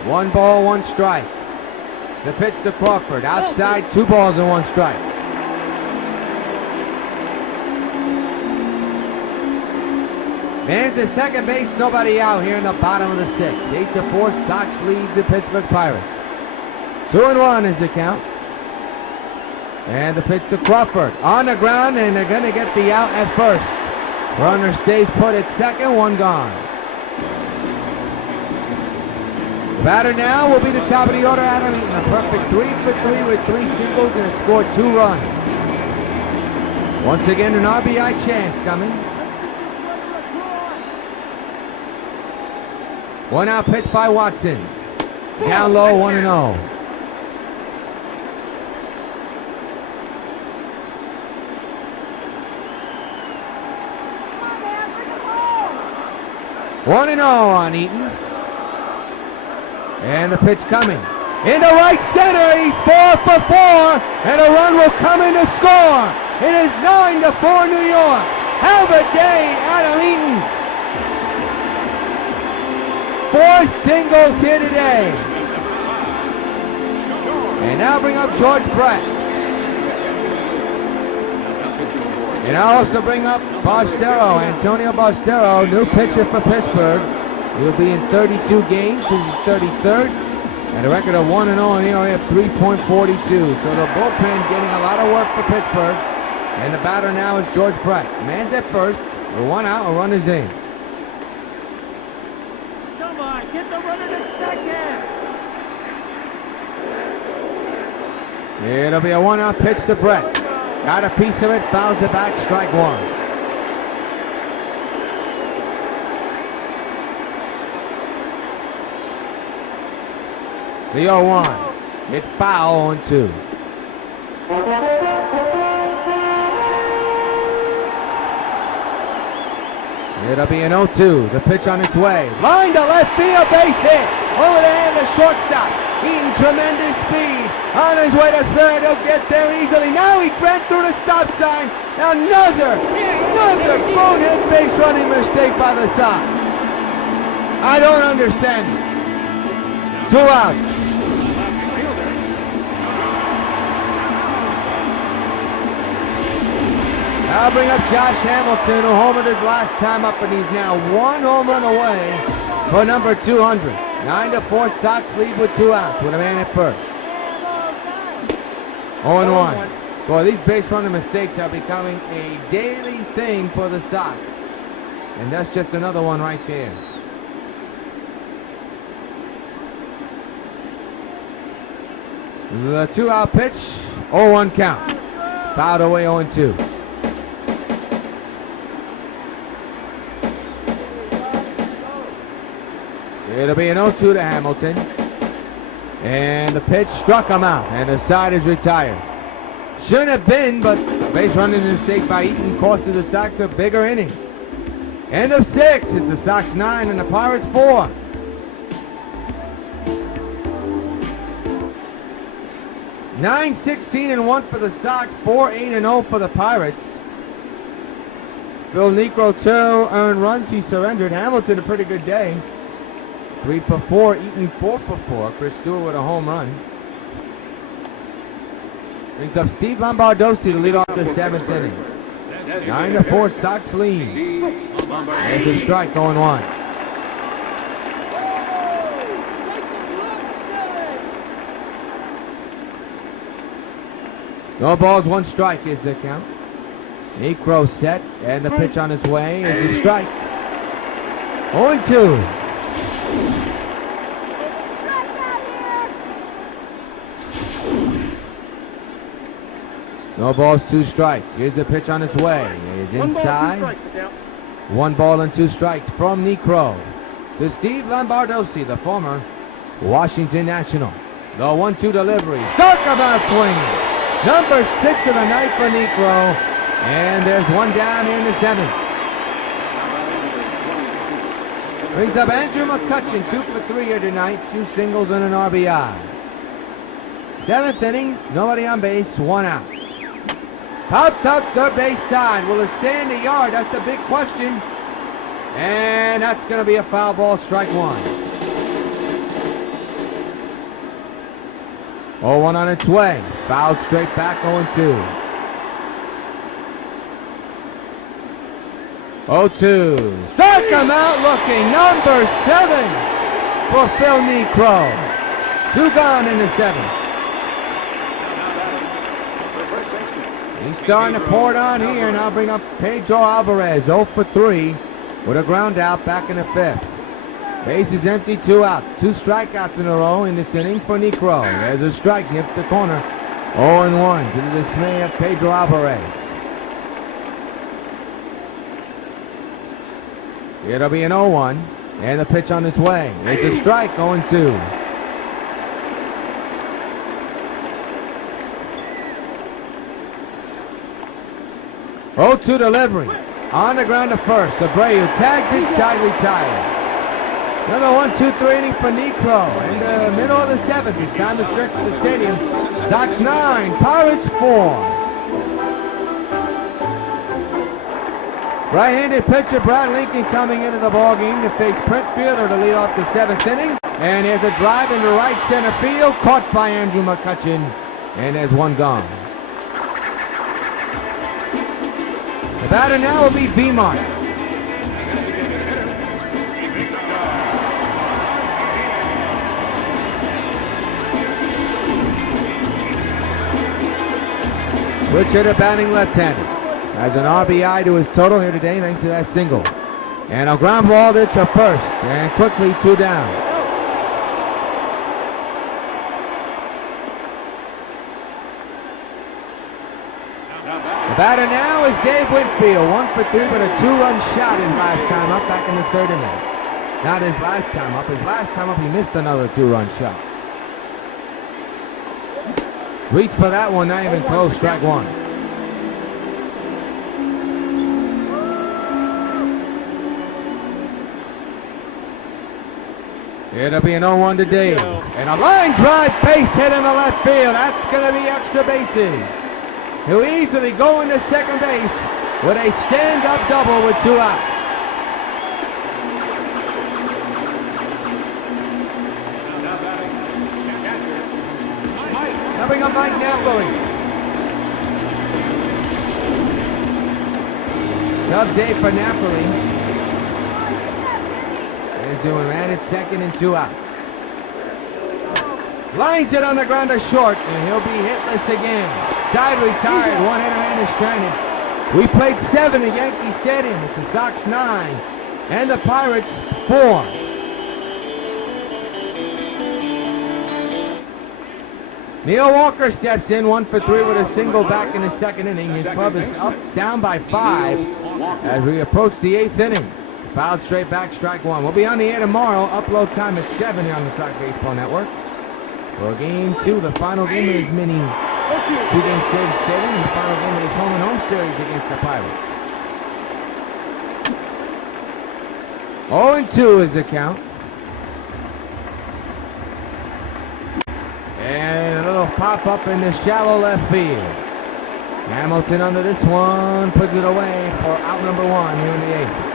One ball, 1 strike. The pitch to Crawford. Outside, 2 balls and 1 strike. Man's at second base, nobody out here in the bottom of the 6th. 8-4 Sox lead the Pittsburgh Pirates. 2-1 is the count. And the pitch to Crawford. On the ground, and they're going to get the out at first. Runner stays put at second, one gone. The batter now will be the top of the order, Adam Eaton. A perfect 3 for 3 with 3 singles and has scored 2 runs. Once again, an RBI chance coming. 1 out pitch by Watson. Down low, 1-0. One and 0 on Eaton. And the pitch coming. Into right center, he's 4 for 4, and a run will come in to score. It is 9-4 New York. Have a day, Adam Eaton. 4 singles here today. And now bring up George Brett. And I'll also bring up Bostero, Antonio Bostero, new pitcher for Pittsburgh. He'll be in 32 games, this is 33rd, and a record of 1-0 and ERA of 3.42. So the bullpen getting a lot of work for Pittsburgh. And the batter now is George Brett. Man's at first, with 1 out, a run is in. Come on, get the runner to second. It'll be a 1 out pitch to Brett. Got a piece of it, fouls it back, strike 1. The 0-1. Hit foul on 2. It'll be an 0-2. The pitch on its way. Line to left field, base hit. Over the hand of shortstop. Eaton tremendous speed. On his way to third, he'll get there easily. Now he ran through the stop sign. Now another bonehead base running mistake by the Sox. I don't understand it. 2 outs. I'll bring up Josh Hamilton, who homered his last time up, and he's now 1 home run away for number 200. 9-4 Sox lead with 2 outs with a man at first. 0-1. Boy, these base running mistakes are becoming a daily thing for the Sox. And that's just another one right there. The 2 out pitch, 0-1 count. Fouled away 0-2. It'll be an 0-2 to Hamilton. And the pitch struck him out, and the side is retired. Shouldn't have been, but base running mistake by Eaton costed the Sox a bigger inning. End of 6 is the Sox 9 and the Pirates 4. Nine 16-1 for the Sox, 4-8-0 for the Pirates. Phil Niekro 2 earned runs, he surrendered. Hamilton a pretty good day. 3 for 4, Eaton 4 for 4. Chris Stewart with a home run. Brings up Steve Lombardozzi to lead off the 7th inning. 9-4 Sox lead. There's a strike going 1. No balls, 1 strike is the count. Niekro set, and the pitch on its way is a strike. 0-2. No balls, 2 strikes. Here's the pitch on its way. It is inside. 1 ball and 2 strikes from Niekro to Steve Lombardozzi, the former Washington National. The 1-2 delivery. Struck him out swinging. Number 6 of the night for Niekro. And there's 1 down here in the 7th. Brings up Andrew McCutchen, 2 for 3 here tonight. 2 singles and an RBI. 7th inning, nobody on base, 1 out. Popped up the base side. Will it stay in the yard? That's the big question. And that's going to be a foul ball, strike 1. 0-1 on its way. Fouled straight back, 0-2. 0-2. Strike him out looking. Number 7 for Phil Niekro. 2 gone in the 7th. He's starting to pour it on here. Now bring up Pedro Alvarez, 0 for 3 with a ground out back in the 5th. Base is empty, 2 outs. 2 strikeouts in a row in this inning for Necro. There's a strike, nipped the corner. 0-1 to the dismay of Pedro Alvarez. It'll be an 0-1, and the pitch on its way. It's a strike, 0-2. Oh, 2 delivery. On the ground to first. Abreu tags it, side retired. Another 1-2-3 inning for Necro. In the middle of the 7th, it's time to stretch the stadium. Sox 9, Pirates 4. Right-handed pitcher Brad Lincoln coming into the ballgame to face Prince Fielder to lead off the 7th inning. And there's a drive into right center field, caught by Andrew McCutchen. And there's one gone. The batter now will be Beamont. Rich hitter batting left-handed. Has an RBI to his total here today thanks to that single. And a ground ball to first. And quickly 2 down. The batter now is Dave Winfield, 1 for 3 with a 2-run shot his last time up back in the 3rd inning. Not his last time up. His last time up he missed another 2-run shot. Reach for that one, not even close, strike 1. It'll be an 0-1 to Dave. And a line drive base hit in the left field. That's going to be extra bases. He'll easily go into second base with a stand-up double with 2 outs. Now bring up Mike Napoli. Tough day for Napoli. They're doing man at second and 2 outs. Lines it on the ground to short, and he'll be hitless again. Side retired, 1-hitter man is stranded. We played 7 at Yankee Stadium. It's the Sox 9 and the Pirates 4. Neil Walker steps in, 1 for 3 with a single back in the 2nd inning. His club is down by 5 as we approach the 8th inning. Fouled straight back, strike 1. We'll be on the air tomorrow. Upload time at 7 here on the Sox Baseball Network. For game 2, the final game of this mini 2-game series stadium, and the final game of this home and home series against the Pirates. 0-2 is the count. And a little pop-up in the shallow left field. Hamilton under this one, puts it away for out number 1 here in the 8th.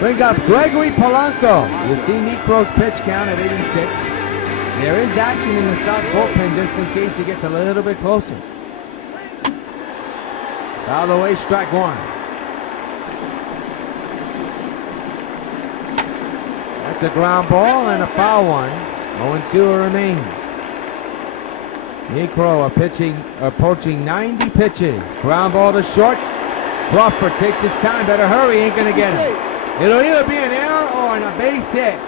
Bring up Gregory Polanco. You see Necro's pitch count at 86. There is action in the Sox bullpen just in case he gets a little bit closer. Foul away, strike 1. That's a ground ball and a foul one. 0-2 remains. Necro approaching 90 pitches. Ground ball to short. Crawford takes his time. Better hurry, ain't gonna get him. It'll either be an error or a base hit.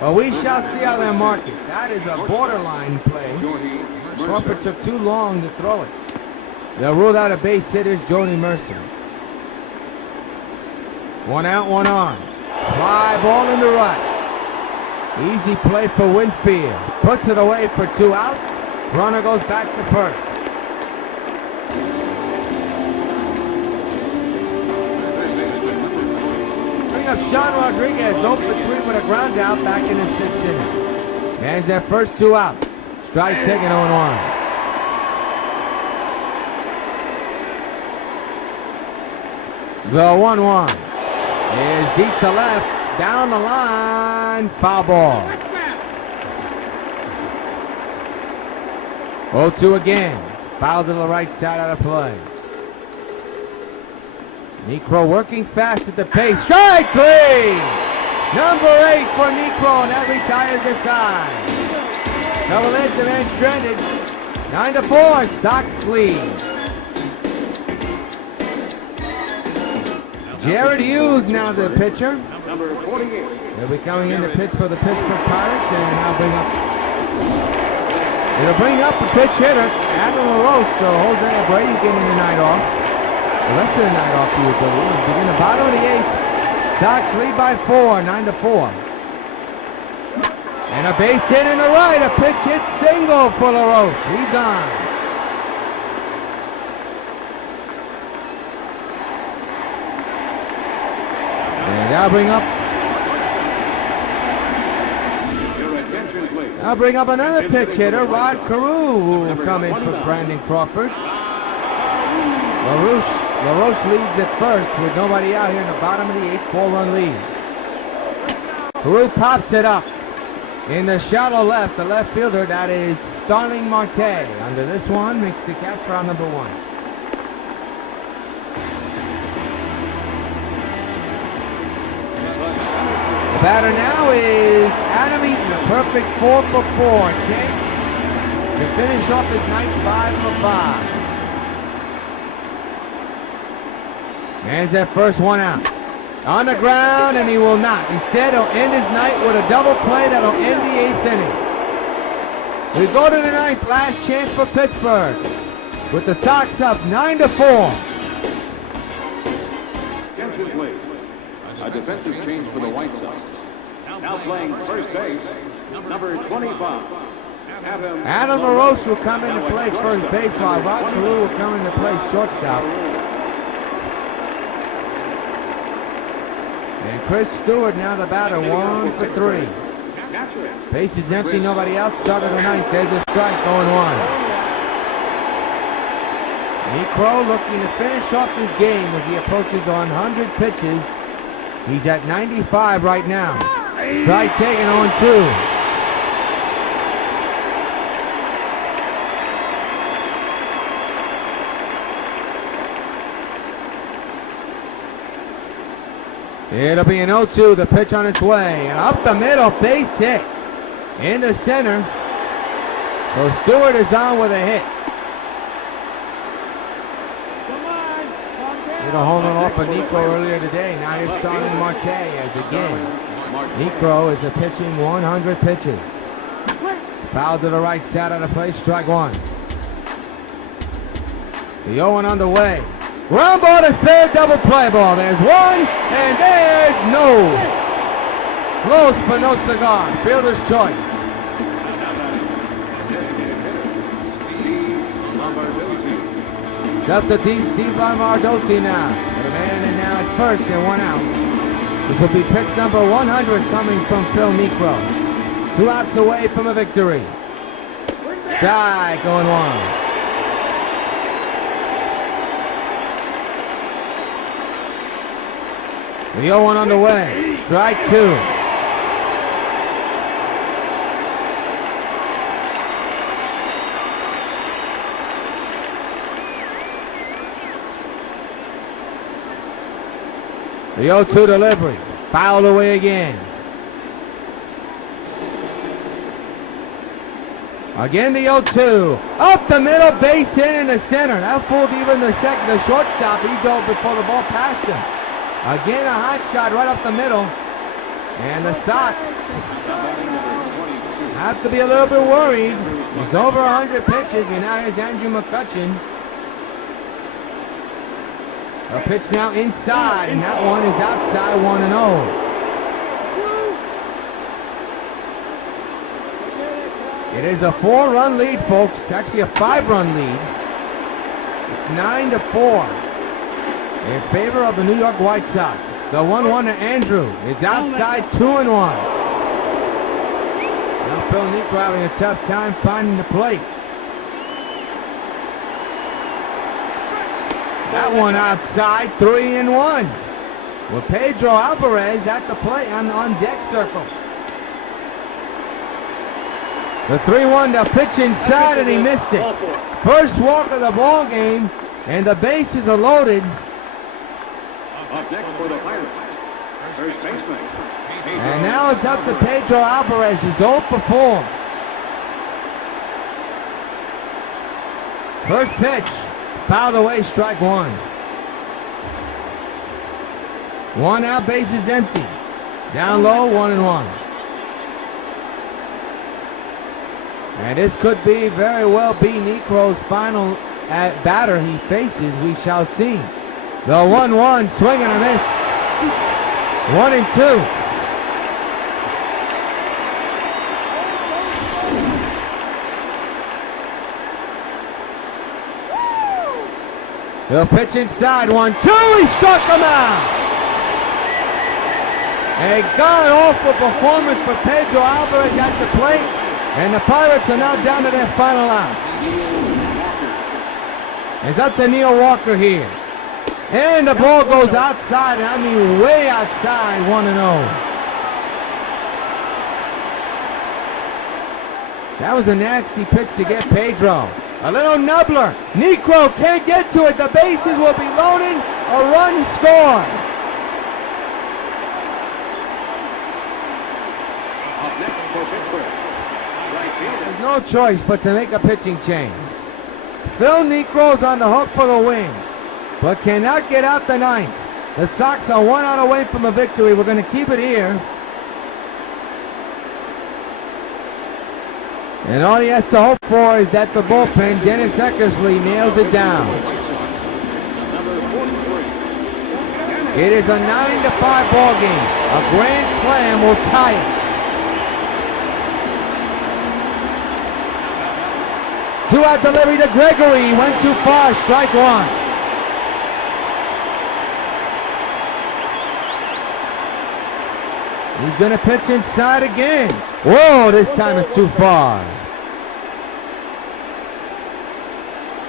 But we shall see how they mark it. That is a borderline play. Crawford took too long to throw it. They'll rule out a base hit. Is Jody Mercer. 1 out, 1 on. Fly ball into right. Easy play for Winfield. Puts it away for 2 outs. Runner goes back to first. Bring up Sean Rodriguez, 0 for 3 with a ground out back in the 6th inning. Man's that first 2 outs. Strike taken 0-1. The 1-1 is deep to left, down the line, foul ball. 0-2 again, foul to the right side out of play. Necro working fast at the pace, strike 3! Number 8 for Necro, and that retires the side. Double hits, the man stranded. 9-4, Sox lead. Jared Hughes now the pitcher. Number 48. They'll be coming in to pitch for the Pittsburgh Pirates, and now it'll bring up the pitch hitter, Adam LaRoche. So Jose Abreu getting the night off. The rest of the night off for you, Billy. Begin the bottom of the 8th. Sox lead by 4, 9-4. And a base hit in the right, a pitch hit single for LaRoche. He's on. And I'll bring up another pitch hitter, Rod Carew, who will come in for Brandon Crawford. LaRoche leads at first with nobody out here in the bottom of the 8th, 4-run lead. Carew pops it up in the shallow left, the left fielder, that is Starling Marte. Under this one, makes the catch for number 1. The batter now is Adam Eaton, a perfect 4 for 4. Chance to finish off his night 5 for 5. There's that first one out. On the ground, and he will not. Instead, he'll end his night with a double play that'll end the 8th inning. We go to the 9th, last chance for Pittsburgh, with the Sox up 9-4. Attention, please. A defensive change for the White Sox. Now playing first base, number 25. Adam LaRoche will come in to play first base, while Rod Carew will come in to play shortstop. And Chris Stewart now the batter, 1 for 3. Base is empty, nobody out. Start of the 9th. There's a strike, going 1. Necro looking to finish off this game as he approaches 100 pitches. He's at 95 right now. Strike taken on 2. It'll be an 0-2, the pitch on its way. And up the middle, base hit. In the center. So Stewart is on with a hit. Hit a home run off of Necro earlier today. Now here's Starling Marte as again. Necro is pitching 100 pitches. Foul to the right side of the plate, strike 1. The 0-1 on the way. Ground ball to third, double play ball. There's 1, and there's no. Close, but no cigar. Fielder's choice. It's up to Steve Lombardozzi now. With a man in now at first and 1 out. This will be pitch number 100 coming from Phil Necro. 2 outs away from a victory. Die going 1. The 0-1 on the way. Strike 2. The 0-2 delivery. Fouled away again. Again the 0-2. Up the middle, base hit in the center. That fooled even the shortstop. He dove before the ball passed him. Again, a hot shot right up the middle. And the Sox have to be a little bit worried. He's over 100 pitches, and now here's Andrew McCutcheon. A pitch now inside, and that one is outside, 1-0. It is a 4-run lead, folks. It's actually a 5-run lead. It's 9-4. In favor of the New York White Sox. The 1-1 to Andrew. It's outside, 2-1. Now Phil Necro having a tough time finding the plate. That one outside, 3-1. With Pedro Alvarez at the plate on deck circle. The 3-1 to pitch inside, and he missed it. First walk of the ball game, and the bases are loaded. Up next for the Pirates, First baseman. And now it's up to Pedro Alvarez, his 0 for 4. First pitch, fouled away, strike one. One out, bases empty. Down low, 1-1. And this could be very well be Necro's final batter he faces. We shall see. The 1-1, swing and a miss. 1-2. He'll pitch inside, 1-2, he struck him out! A god-awful performance for Pedro Alvarez at the plate, and the Pirates are now down to their final out. It's up to Neil Walker here. And the ball goes outside, and I mean way outside, 1-0. That was a nasty pitch to get Pedro. A little nubbler. Necro can't get to it. The bases will be loaded. A run scored. There's no choice but to make a pitching change. Phil Necro's on the hook for the win, but cannot get out the ninth. The Sox are 1 out away from a victory. We're going to keep it here. And all he has to hope for is that the bullpen, Dennis Eckersley, nails it down. It is a 9-5 ball game. A grand slam will tie it. 2-out delivery to Gregory. Went too far. Strike one. He's going to pitch inside again. Whoa, this time it's too far.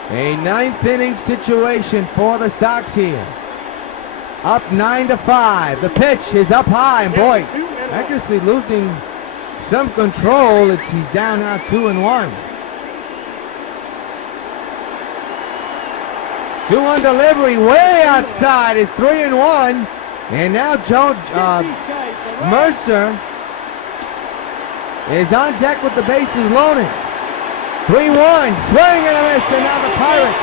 A 9th inning situation for the Sox here. Up 9-5. The pitch is up high, and boy, Eckersley losing some control. He's down now 2-1. 2-1 delivery way outside is 3-1. And now Mercer is on deck with the bases loaded. 3-1, swing and a miss, and now the Pirates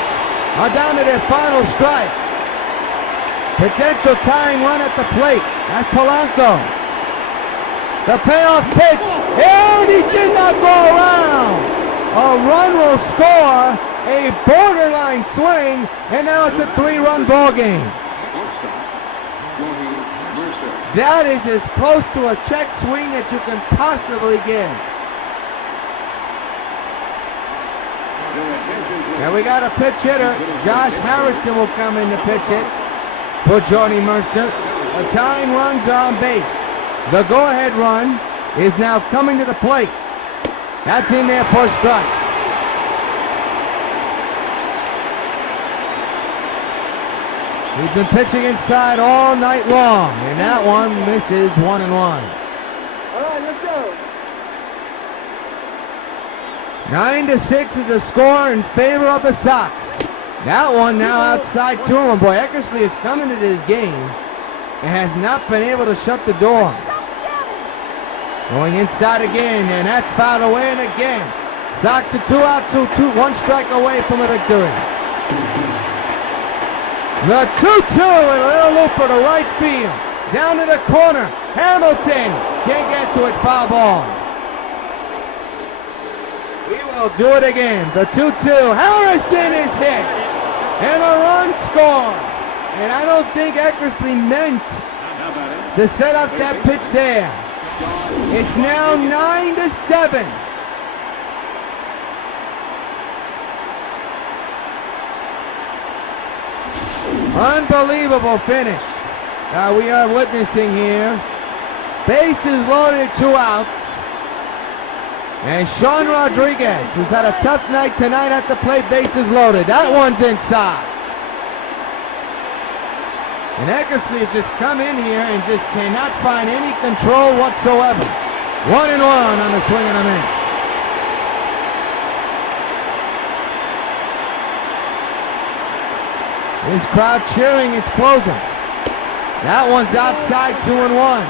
are down to their final strike. Potential tying run at the plate. That's Polanco. The payoff pitch, and he did not go around. A run will score, a borderline swing, and now it's a 3-run ball game. That is as close to a check swing that you can possibly get. Now we got a pitch hitter. Josh Harrison will come in to pitch it for Jordy Mercer. The tying runs are on base. The go-ahead run is now coming to the plate. That's in there for a strike. He's been pitching inside all night long, and that one misses 1-1. All right, let's go. 9-6 is the score in favor of the Sox. That one now outside 2-1. Boy, Eckersley is coming into this game and has not been able to shut the door. Going inside again, and that's fouled away, and again. Sox are 2 out, 1 strike away from a victory. The 2-2 and a little loop for the right field. Down to the corner. Hamilton can't get to it. Foul ball. We will do it again. The 2-2. Harrison is hit. And a run scored. And I don't think Eckersley meant to set up that pitch there. It's now 9-7. Unbelievable finish we are witnessing here. Bases loaded, 2 outs. And Sean Rodriguez, who's had a tough night tonight at the plate, bases loaded. That one's inside. And Eckersley has just come in here and just cannot find any control whatsoever. 1-1 on the swing and a miss. This crowd cheering, it's closing. That one's outside, 2-1.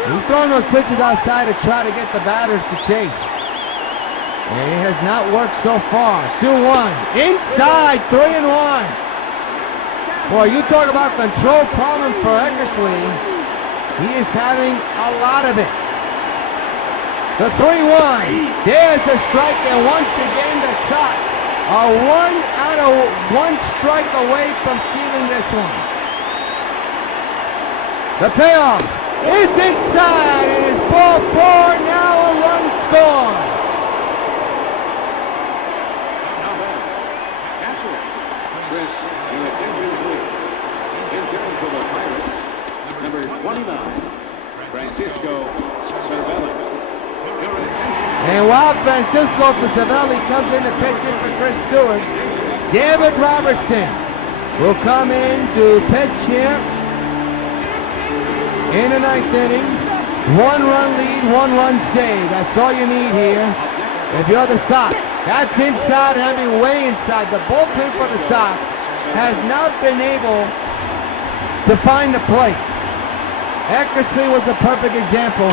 He's throwing those pitches outside to try to get the batters to chase. And it has not worked so far. 2-1. Inside, 3-1. Boy, you talk about control problem for Eckersley. He is having a lot of it. The 3-1. There's a strike, and once again the Sox are 1 strike away from stealing this one. The payoff. It's inside, and it's ball 4, now a run scored. Number 29, Francisco Cervelli. And while Francisco Cervelli comes in to pitch in for Chris Stewart, David Robertson will come in to pitch here in the 9th inning. 1-run lead, 1-run save. That's all you need here if you're the Sox. That's inside, I mean way inside. The bullpen for the Sox has not been able to find the plate. Eckersley was a perfect example.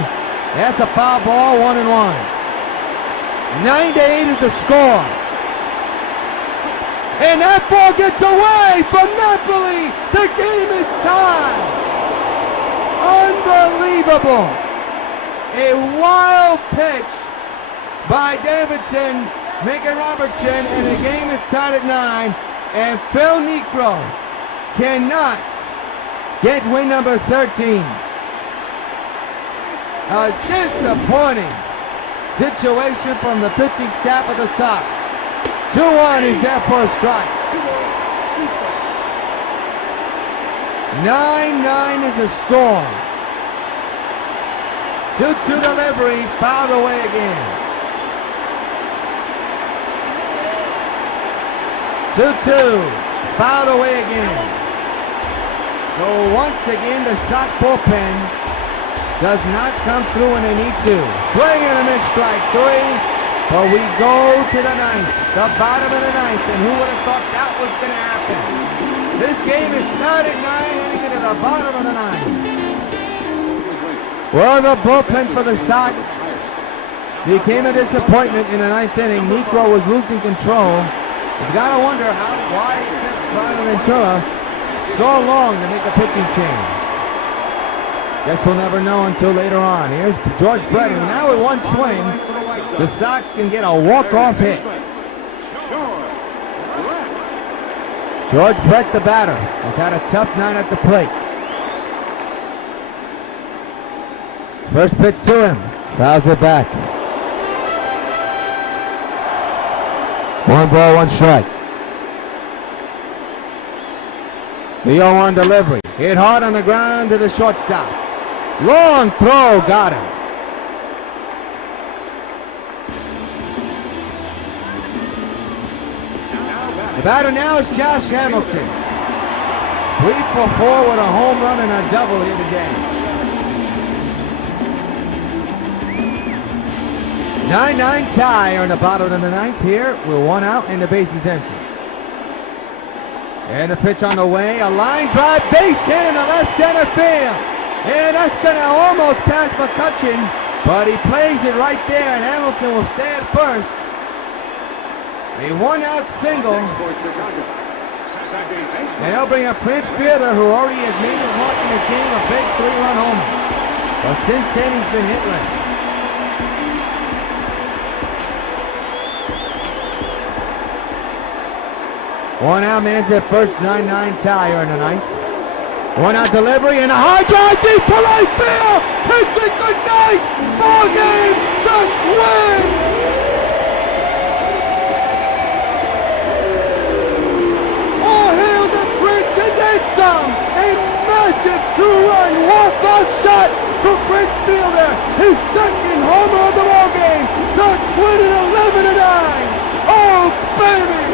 That's a foul ball, 1-1. 9-8 is the score. And that ball gets away from Napoli. The game is tied. Unbelievable. A wild pitch by Davidson, making Robertson, and the game is tied at 9. And Phil Niekro cannot get win number 13. A disappointing situation from the pitching staff of the Sox. 2-1 is there for a strike. 9-9 is the score. 2-2 delivery, fouled away again. 2-2, fouled away again. So once again, the Sox bullpen does not come through when they need to. Swing and a mid strike, 3, but we go to the 9th, the bottom of the 9th, and who would have thought that was going to happen? This game is tied at 9, heading into the bottom of the 9th. Well, the bullpen for the Sox became a disappointment in the 9th inning. Niekro was losing control. You've got to wonder why it took Brian Ventura so long to make a pitching change. Guess we'll never know until later on. Here's George Brett, and now with one swing, the Sox can get a walk-off hit. George Brett, the batter, has had a tough night at the plate. First pitch to him, fouls it back. 1 ball, 1 strike. The 0-1 delivery, hit hard on the ground to the shortstop. Long throw, got him. The batter now is Josh Hamilton. 3 for 4 with a home run and a double here today. 9-9 tie on the bottom of the 9th here. We're 1 out and the base is empty. And the pitch on the way, a line drive, base hit in the left center field. And that's going to almost pass McCutcheon, but he plays it right there, and Hamilton will stay at first. A 1-out single. And they'll bring up Prince Fielder, who already has made his mark in the game, a big 3-run homer. But since then, he's been hitless. One out, man's at first, 9-9 tie here in the 9th. 1-out delivery and a high drive deep to right field. Kissing goodnight. Ball game. Sox win. All hail the Prince and then some. A massive 2-run walk-off shot for Prince Fielder. His second homer of the ball game. Sox winning 11-9. Oh baby.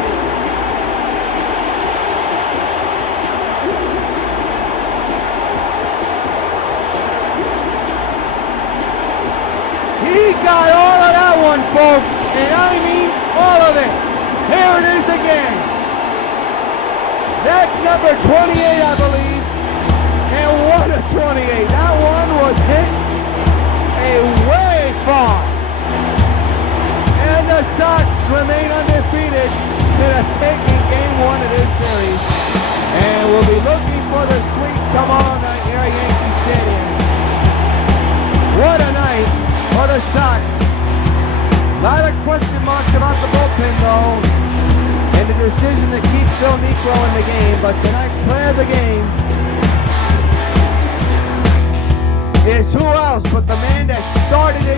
He got all of that one, folks, and I mean all of it. Here it is again. That's number 28, I believe. what a 28. That one was hit way far. And the Sox remain undefeated in a taking game 1 of this series. And we'll be looking for the sweep tomorrow night here at Yankee Stadium. What a night for the Sox. A lot of question marks about the bullpen though, and the decision to keep Phil Niekro in the game. But tonight's player of the game is who else but the man that started it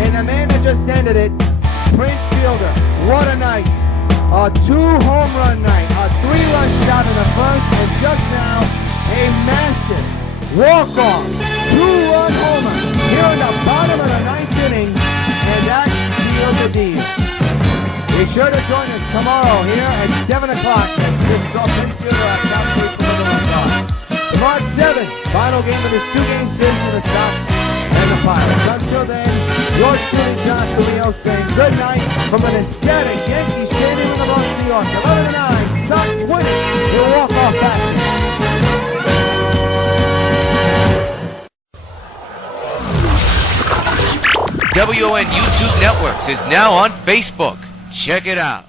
and the man that just ended it, Prince Fielder. What a night. A 2-home run night, a 3-run shot in the first, and just now a massive walk-off 2-run homer here in the bottom of the 9th inning, and that seals the deal. Be sure to join us tomorrow here at 7 o'clock as this Prince Fielder at South Street for the Red Sox. March 7th, final game of this 2-game series for the Sox and the Pirates. Until then, yours truly, John Rios, saying good night from an ecstatic Yankee Stadium in the Bronx, New York. 11-9, Sox winning in walk-off fashion. WON YouTube Networks is now on Facebook. Check it out.